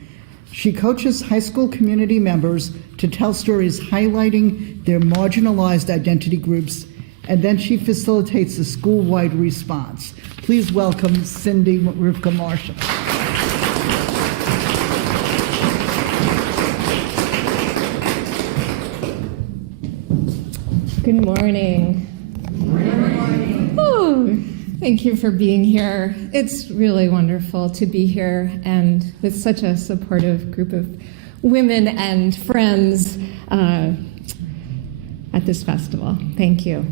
She coaches high school community members to tell stories highlighting their marginalized identity groups, and then she facilitates a school-wide response. Please welcome Cindy Rivka Marshall. Good morning. Good morning. Oh, thank you for being here. It's really wonderful to be here and with such a supportive group of women and friends at this festival. Thank you.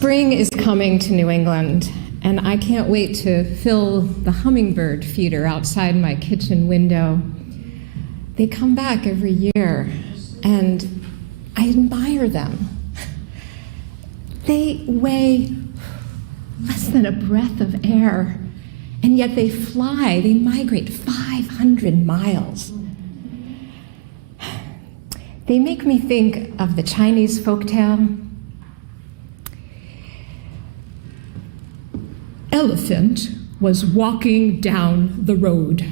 Spring is coming to New England, and I can't wait to fill the hummingbird feeder outside my kitchen window. They come back every year, and I admire them. They weigh less than a breath of air, and yet they fly. They migrate 500 miles. They make me think of the Chinese folktale. Elephant was walking down the road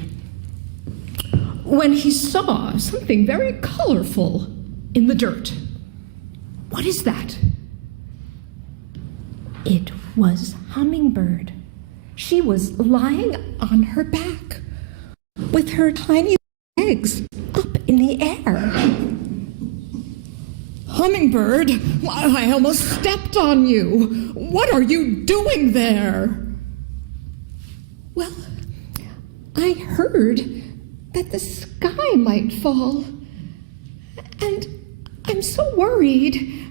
when he saw something very colorful in the dirt. What is that? It was Hummingbird. She was lying on her back with her tiny legs up in the air. Hummingbird, I almost stepped on you. What are you doing there? Well, I heard that the sky might fall, and I'm so worried.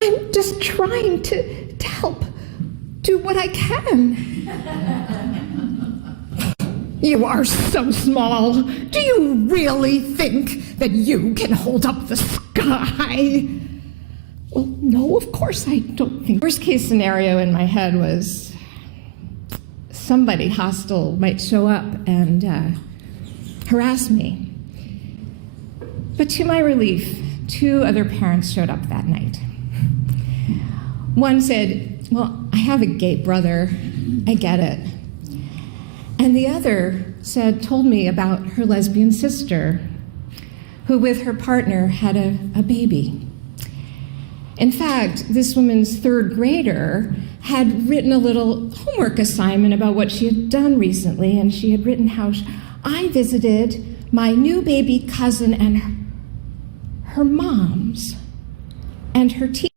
I'm just trying to help, do what I can. You are so small. Do you really think that you can hold up the sky? Well, no, of course I don't think. Worst case scenario in my head was somebody hostile might show up and harass me. But to my relief, 2 other parents showed up that night. One said, well, I have a gay brother, I get it. And the other told me about her lesbian sister, who with her partner had a baby. In fact, this woman's 3rd grader had written a little homework assignment about what she had done recently, and she had written how I visited my new baby cousin and her mom's, and her teacher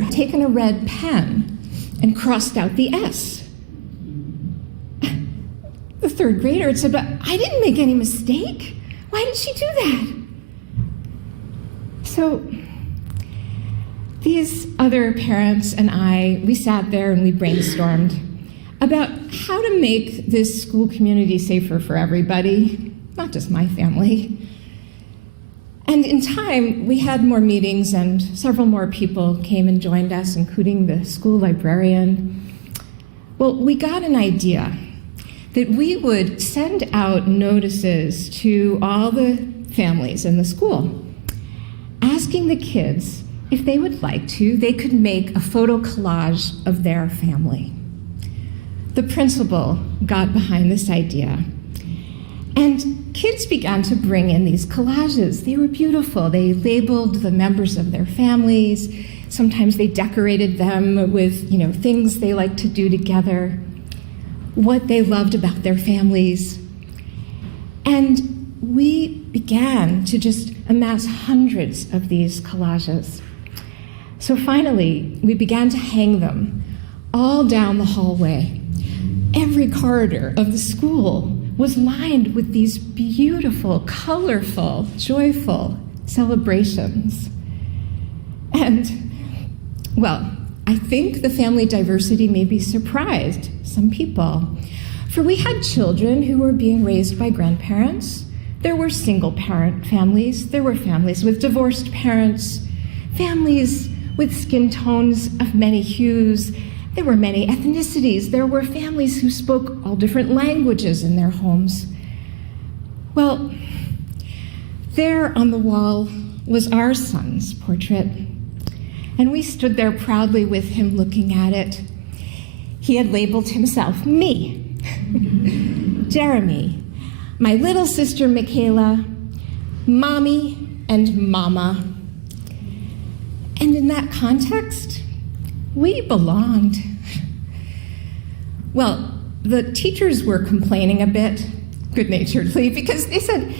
had taken a red pen and crossed out the S. The 3rd grader had said, but I didn't make any mistake. Why did she do that? So these other parents and we sat there and we brainstormed about how to make this school community safer for everybody, not just my family. And in time, we had more meetings and several more people came and joined us, including the school librarian. Well, we got an idea that we would send out notices to all the families in the school, asking the kids if they would like to, they could make a photo collage of their family. The principal got behind this idea, and kids began to bring in these collages. They were beautiful. They labeled the members of their families. Sometimes they decorated them with, things they liked to do together, what they loved about their families. And we began to just amass hundreds of these collages. So finally, we began to hang them all down the hallway. Every corridor of the school was lined with these beautiful, colorful, joyful celebrations. And, well, I think the family diversity maybe surprised some people. For we had children who were being raised by grandparents. There were single-parent families. There were families with divorced parents, families with skin tones of many hues. There were many ethnicities. There were families who spoke all different languages in their homes. Well, there on the wall was our son's portrait, and we stood there proudly with him looking at it. He had labeled himself me, Jeremy, my little sister Michaela, Mommy, and Mama. And in that context, we belonged. Well, the teachers were complaining a bit, good-naturedly, because they said,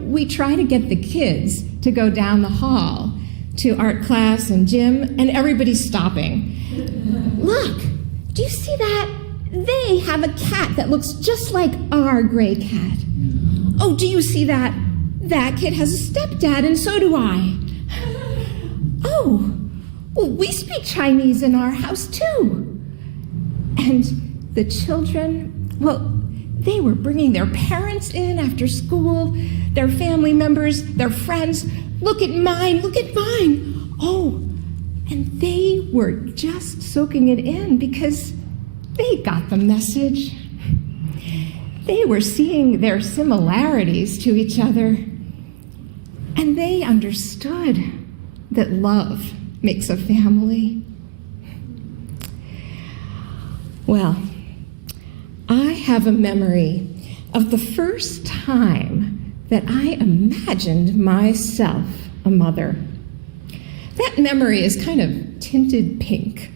we try to get the kids to go down the hall to art class and gym, and everybody's stopping. Look, do you see that? They have a cat that looks just like our gray cat. Oh, do you see that? That kid has a stepdad, and so do I. Oh, well, we speak Chinese in our house, too. And the children, well, they were bringing their parents in after school, their family members, their friends. Look at mine, look at mine. Oh, and they were just soaking it in because they got the message. They were seeing their similarities to each other, and they understood that love makes a family. Well, I have a memory of the first time that I imagined myself a mother. That memory is kind of tinted pink.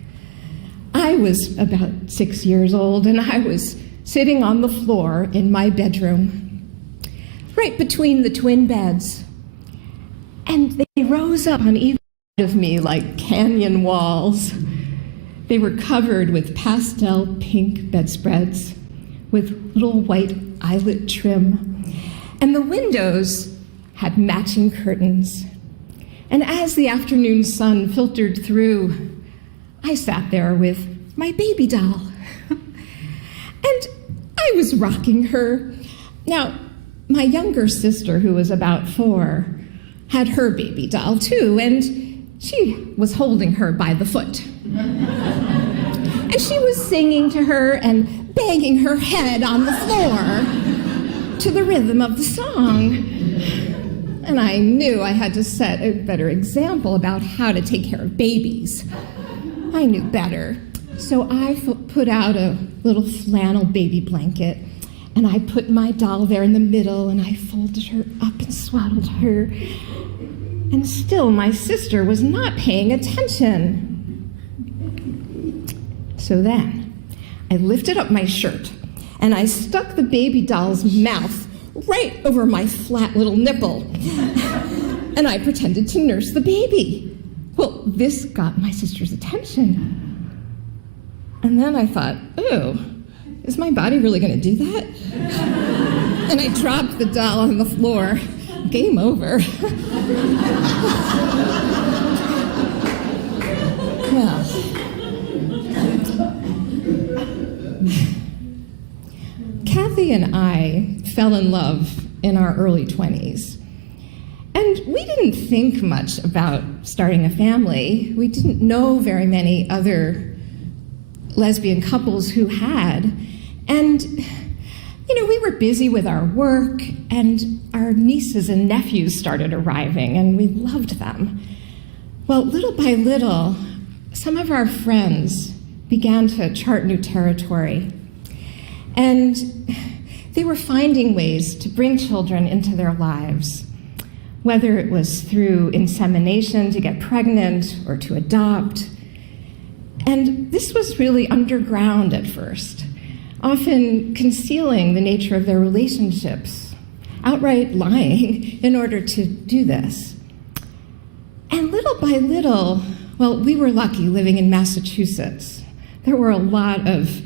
I was about 6 years old, and I was sitting on the floor in my bedroom, right between the twin beds. And they rose up on either side of me like canyon walls. They were covered with pastel pink bedspreads with little white eyelet trim. And the windows had matching curtains. And as the afternoon sun filtered through, I sat there with my baby doll. And I was rocking her. Now, my younger sister, who was about 4, had her baby doll too, and she was holding her by the foot. And she was singing to her and banging her head on the floor to the rhythm of the song. And I knew I had to set a better example about how to take care of babies. I knew better. So I put out a little flannel baby blanket, and I put my doll there in the middle, and I folded her up and swaddled her. And still my sister was not paying attention. So then I lifted up my shirt, and I stuck the baby doll's mouth right over my flat little nipple. And I pretended to nurse the baby. Well, this got my sister's attention. And then I thought, oh, is my body really going to do that? And I dropped the doll on the floor. Game over. Well, Kathy and I fell in love in our early 20s. And we didn't think much about starting a family. We didn't know very many other lesbian couples who had. And, we were busy with our work, and our nieces and nephews started arriving, and we loved them. Well, little by little, some of our friends began to chart new territory. And they were finding ways to bring children into their lives, whether it was through insemination to get pregnant or to adopt. And this was really underground at first, often concealing the nature of their relationships, outright lying in order to do this. And little by little, well, we were lucky living in Massachusetts. There were a lot of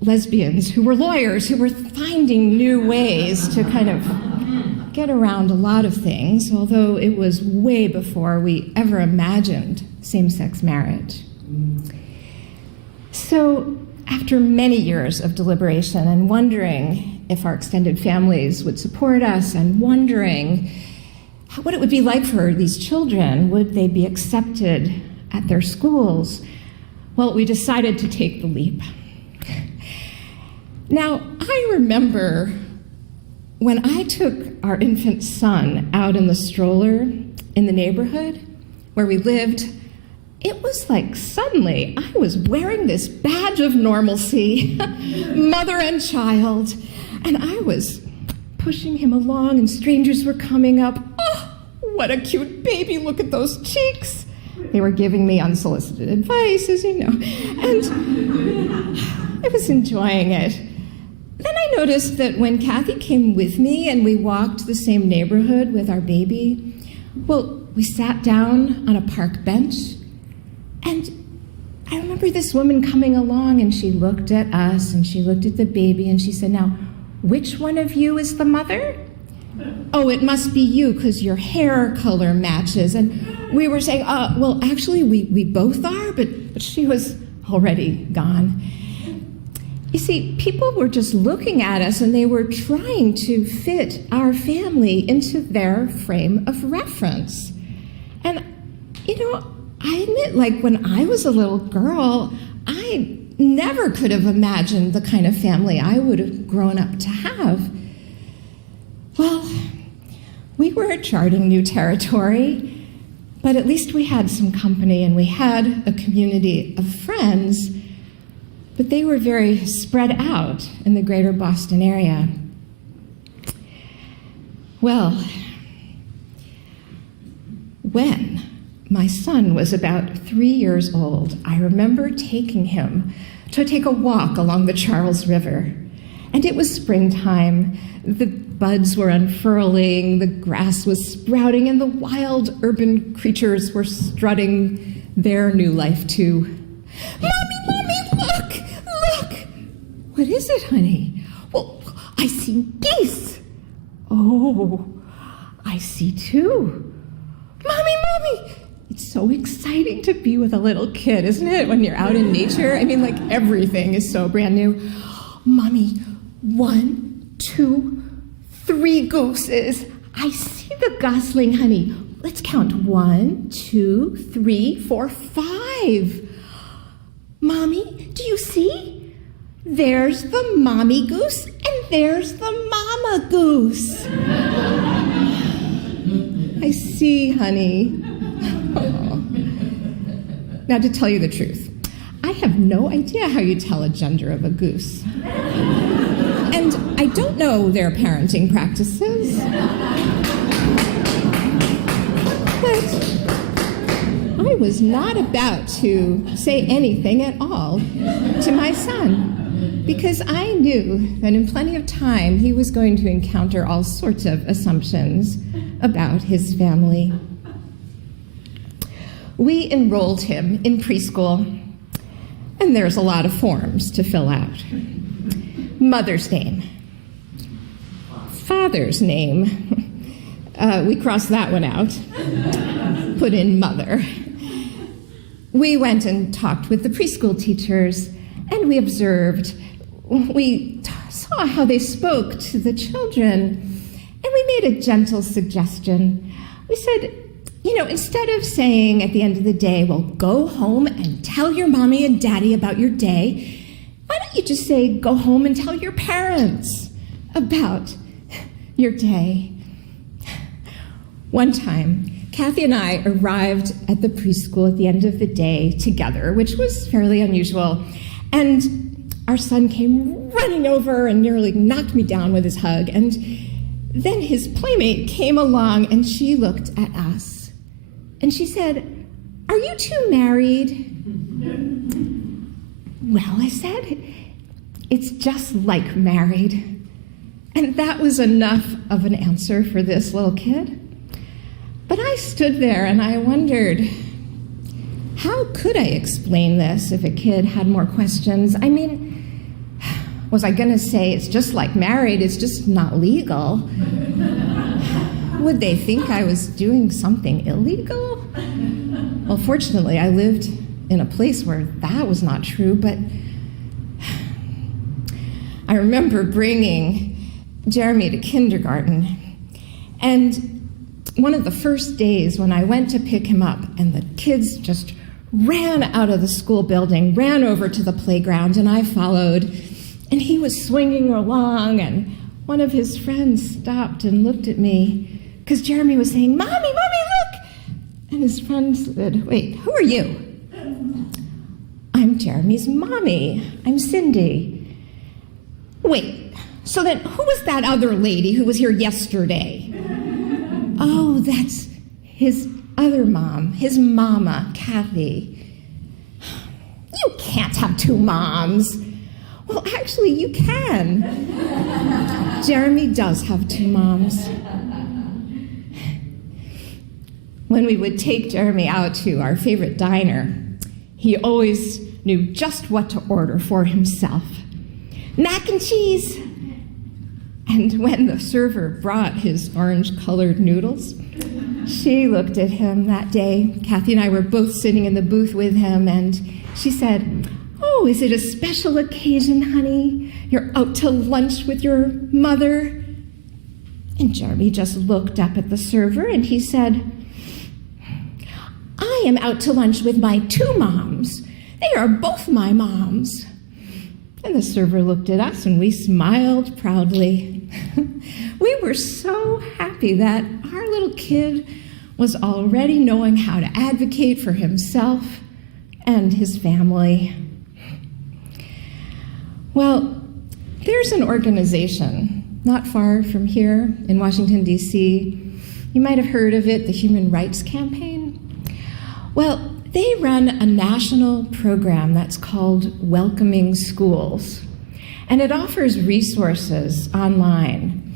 lesbians who were lawyers who were finding new ways to kind of get around a lot of things, although it was way before we ever imagined same-sex marriage. So after many years of deliberation and wondering if our extended families would support us and wondering what it would be like for these children, would they be accepted at their schools, well, we decided to take the leap. Now, I remember when I took our infant son out in the stroller in the neighborhood where we lived, it was like suddenly I was wearing this badge of normalcy, mother and child, and I was pushing him along and strangers were coming up. Oh, what a cute baby, look at those cheeks. They were giving me unsolicited advice, as you know, and I was enjoying it. Then I noticed that when Kathy came with me and we walked the same neighborhood with our baby, well, we sat down on a park bench, and I remember this woman coming along, and she looked at us, and she looked at the baby, and she said, "Now, which one of you is the mother?" "Oh, it must be you, because your hair color matches." And we were saying, well, actually, we both are, but she was already gone. You see, people were just looking at us, and they were trying to fit our family into their frame of reference. And, I admit, like, when I was a little girl, I never could have imagined the kind of family I would have grown up to have. Well, we were charting new territory, but at least we had some company, and we had a community of friends, but they were very spread out in the greater Boston area. Well, when my son was about 3 years old, I remember taking him to take a walk along the Charles River. And it was springtime. The buds were unfurling, the grass was sprouting, and the wild urban creatures were strutting their new life too. Mommy, look! What is it, honey? Well, I see geese. Oh, I see two. Mommy! It's so exciting to be with a little kid, isn't it, when you're out in nature? I mean, like, everything is so brand new. Mommy, 1, 2, 3 gooses. I see the gosling, honey. Let's count. 1, 2, 3, 4, 5. Mommy, do you see? There's the mommy goose, and there's the mama goose. I see, honey. Oh. Now, to tell you the truth, I have no idea how you tell a gender of a goose. And I don't know their parenting practices. But I was not about to say anything at all to my son, because I knew that in plenty of time he was going to encounter all sorts of assumptions about his family. We enrolled him in preschool, and there's a lot of forms to fill out. Mother's name. Father's name. We crossed that one out. Put in mother. We went and talked with the preschool teachers, and we observed. We saw how they spoke to the children, and we made a gentle suggestion. We said, instead of saying at the end of the day, well, go home and tell your mommy and daddy about your day, why don't you just say, go home and tell your parents about your day? One time, Kathy and I arrived at the preschool at the end of the day together, which was fairly unusual, and our son came running over and nearly knocked me down with his hug, and then his playmate came along, and she looked at us, and she said, "Are you two married?" "Well," I said, "it's just like married." And that was enough of an answer for this little kid. But I stood there and I wondered, how could I explain this if a kid had more questions? I mean, was I going to say it's just like married, it's just not legal? Would they think I was doing something illegal? Well, fortunately, I lived in a place where that was not true, but I remember bringing Jeremy to kindergarten, and one of the first days when I went to pick him up, and the kids just ran out of the school building, ran over to the playground, and I followed, and he was swinging along, and one of his friends stopped and looked at me, because Jeremy was saying, "Mommy, Mommy, look!" And his friend said, "Wait, who are you?" "I'm Jeremy's mommy. I'm Cindy." "Wait, so then who was that other lady who was here yesterday?" "Oh, that's his other mom, his mama, Kathy." "You can't have two moms." "Well, actually, you can." Jeremy does have two moms. When we would take Jeremy out to our favorite diner, he always knew just what to order for himself. "Mac and cheese." And when the server brought his orange-colored noodles, she looked at him that day. Kathy and I were both sitting in the booth with him, and she said, "Oh, is it a special occasion, honey? You're out to lunch with your mother?" And Jeremy just looked up at the server, and he said, "I am out to lunch with my two moms. They are both my moms." And the server looked at us, and we smiled proudly. We were so happy that our little kid was already knowing how to advocate for himself and his family. Well, there's an organization not far from here in Washington, D.C. You might have heard of it, the Human Rights Campaign. Well, they run a national program that's called Welcoming Schools, and it offers resources online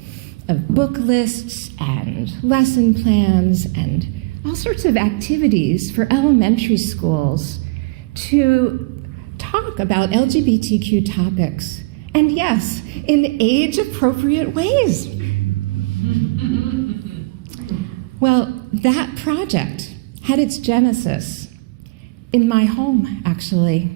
of book lists and lesson plans and all sorts of activities for elementary schools to talk about LGBTQ topics, and yes, in age-appropriate ways. Well, that project had its genesis in my home, actually.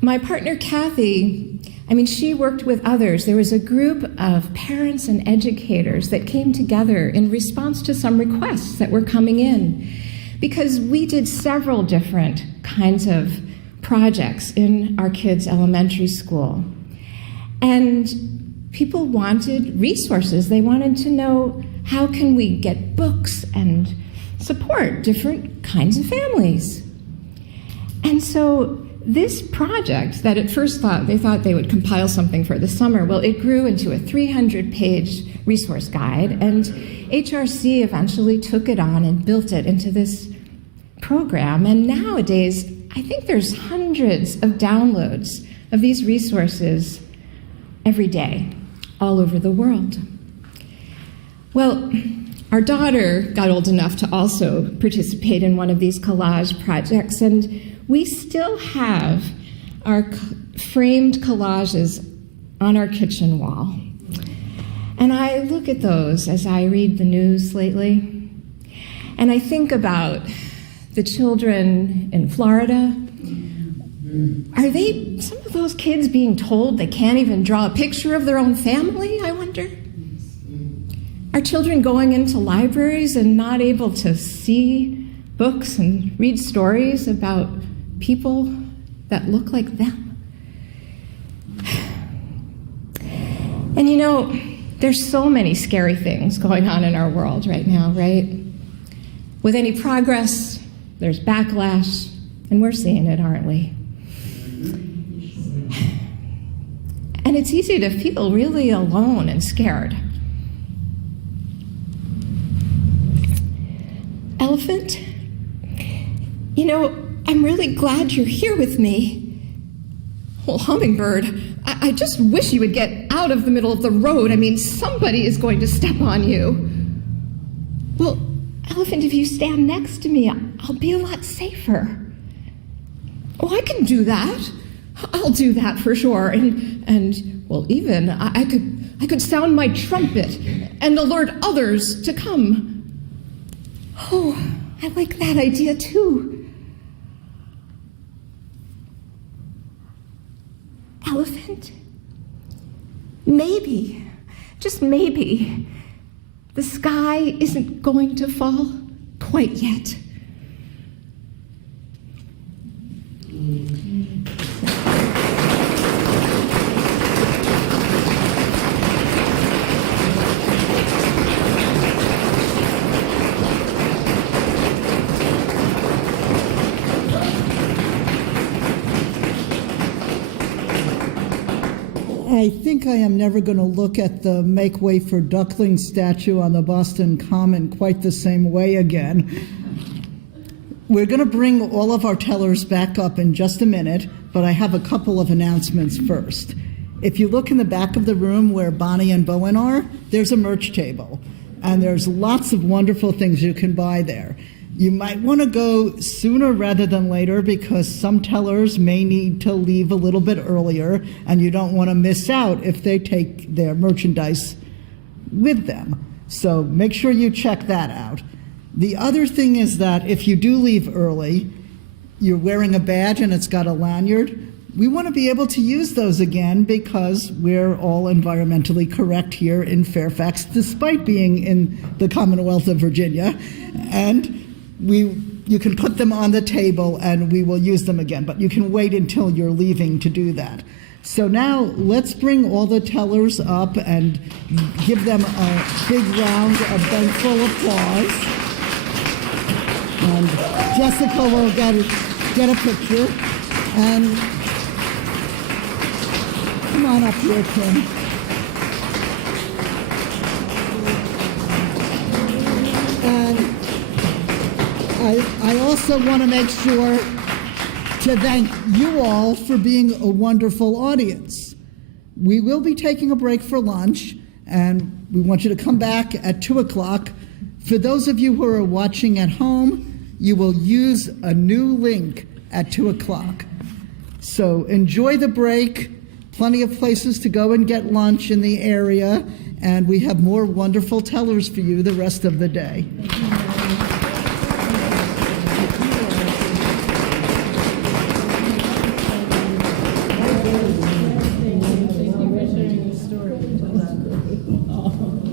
My partner, Kathy, she worked with others. There was a group of parents and educators that came together in response to some requests that were coming in, because we did several different kinds of projects in our kids' elementary school. And people wanted resources. They wanted to know, how can we get books and support different kinds of families? And so this project that at first they thought they would compile something for the summer, well, it grew into a 300-page resource guide, and HRC eventually took it on and built it into this program. And nowadays, I think there's hundreds of downloads of these resources every day, all over the world. Well, our daughter got old enough to also participate in one of these collage projects, and we still have our framed collages on our kitchen wall. And I look at those as I read the news lately, and I think about the children in Florida. Are some of those kids being told they can't even draw a picture of their own family, I wonder? Are children going into libraries and not able to see books and read stories about people that look like them? And there's so many scary things going on in our world right now, right? With any progress, there's backlash, and we're seeing it, aren't we? And it's easy to feel really alone and scared. Elephant, I'm really glad you're here with me. Well, Hummingbird, I just wish you would get out of the middle of the road. Somebody is going to step on you. Well, Elephant, if you stand next to me, I'll be a lot safer. Oh, I can do that. I'll do that for sure. And well, even I could sound my trumpet and alert others to come. Oh, I like that idea too. Elephant, maybe, just maybe, the sky isn't going to fall quite yet. I think I am never going to look at the Make Way for Duckling statue on the Boston Common quite the same way again. We're going to bring all of our tellers back up in just a minute, but I have a couple of announcements first. If you look in the back of the room where Bonnie and Bowen are, there's a merch table, and there's lots of wonderful things you can buy there. You might want to go sooner rather than later, because some tellers may need to leave a little bit earlier, and you don't want to miss out if they take their merchandise with them. So make sure you check that out. The other thing is that if you do leave early, you're wearing a badge and it's got a lanyard, we want to be able to use those again, because we're all environmentally correct here in Fairfax, despite being in the Commonwealth of Virginia. And you can put them on the table and we will use them again, but you can wait until you're leaving to do that. So now let's bring all the tellers up and give them a big round of thankful applause. And Jessica will get a picture. And come on up here, Kim. And I also want to make sure to thank you all for being a wonderful audience. We will be taking a break for lunch, and we want you to come back at 2 o'clock. For those of you who are watching at home, you will use a new link at 2 o'clock. So enjoy the break. Plenty of places to go and get lunch in the area, and we have more wonderful tellers for you the rest of the day.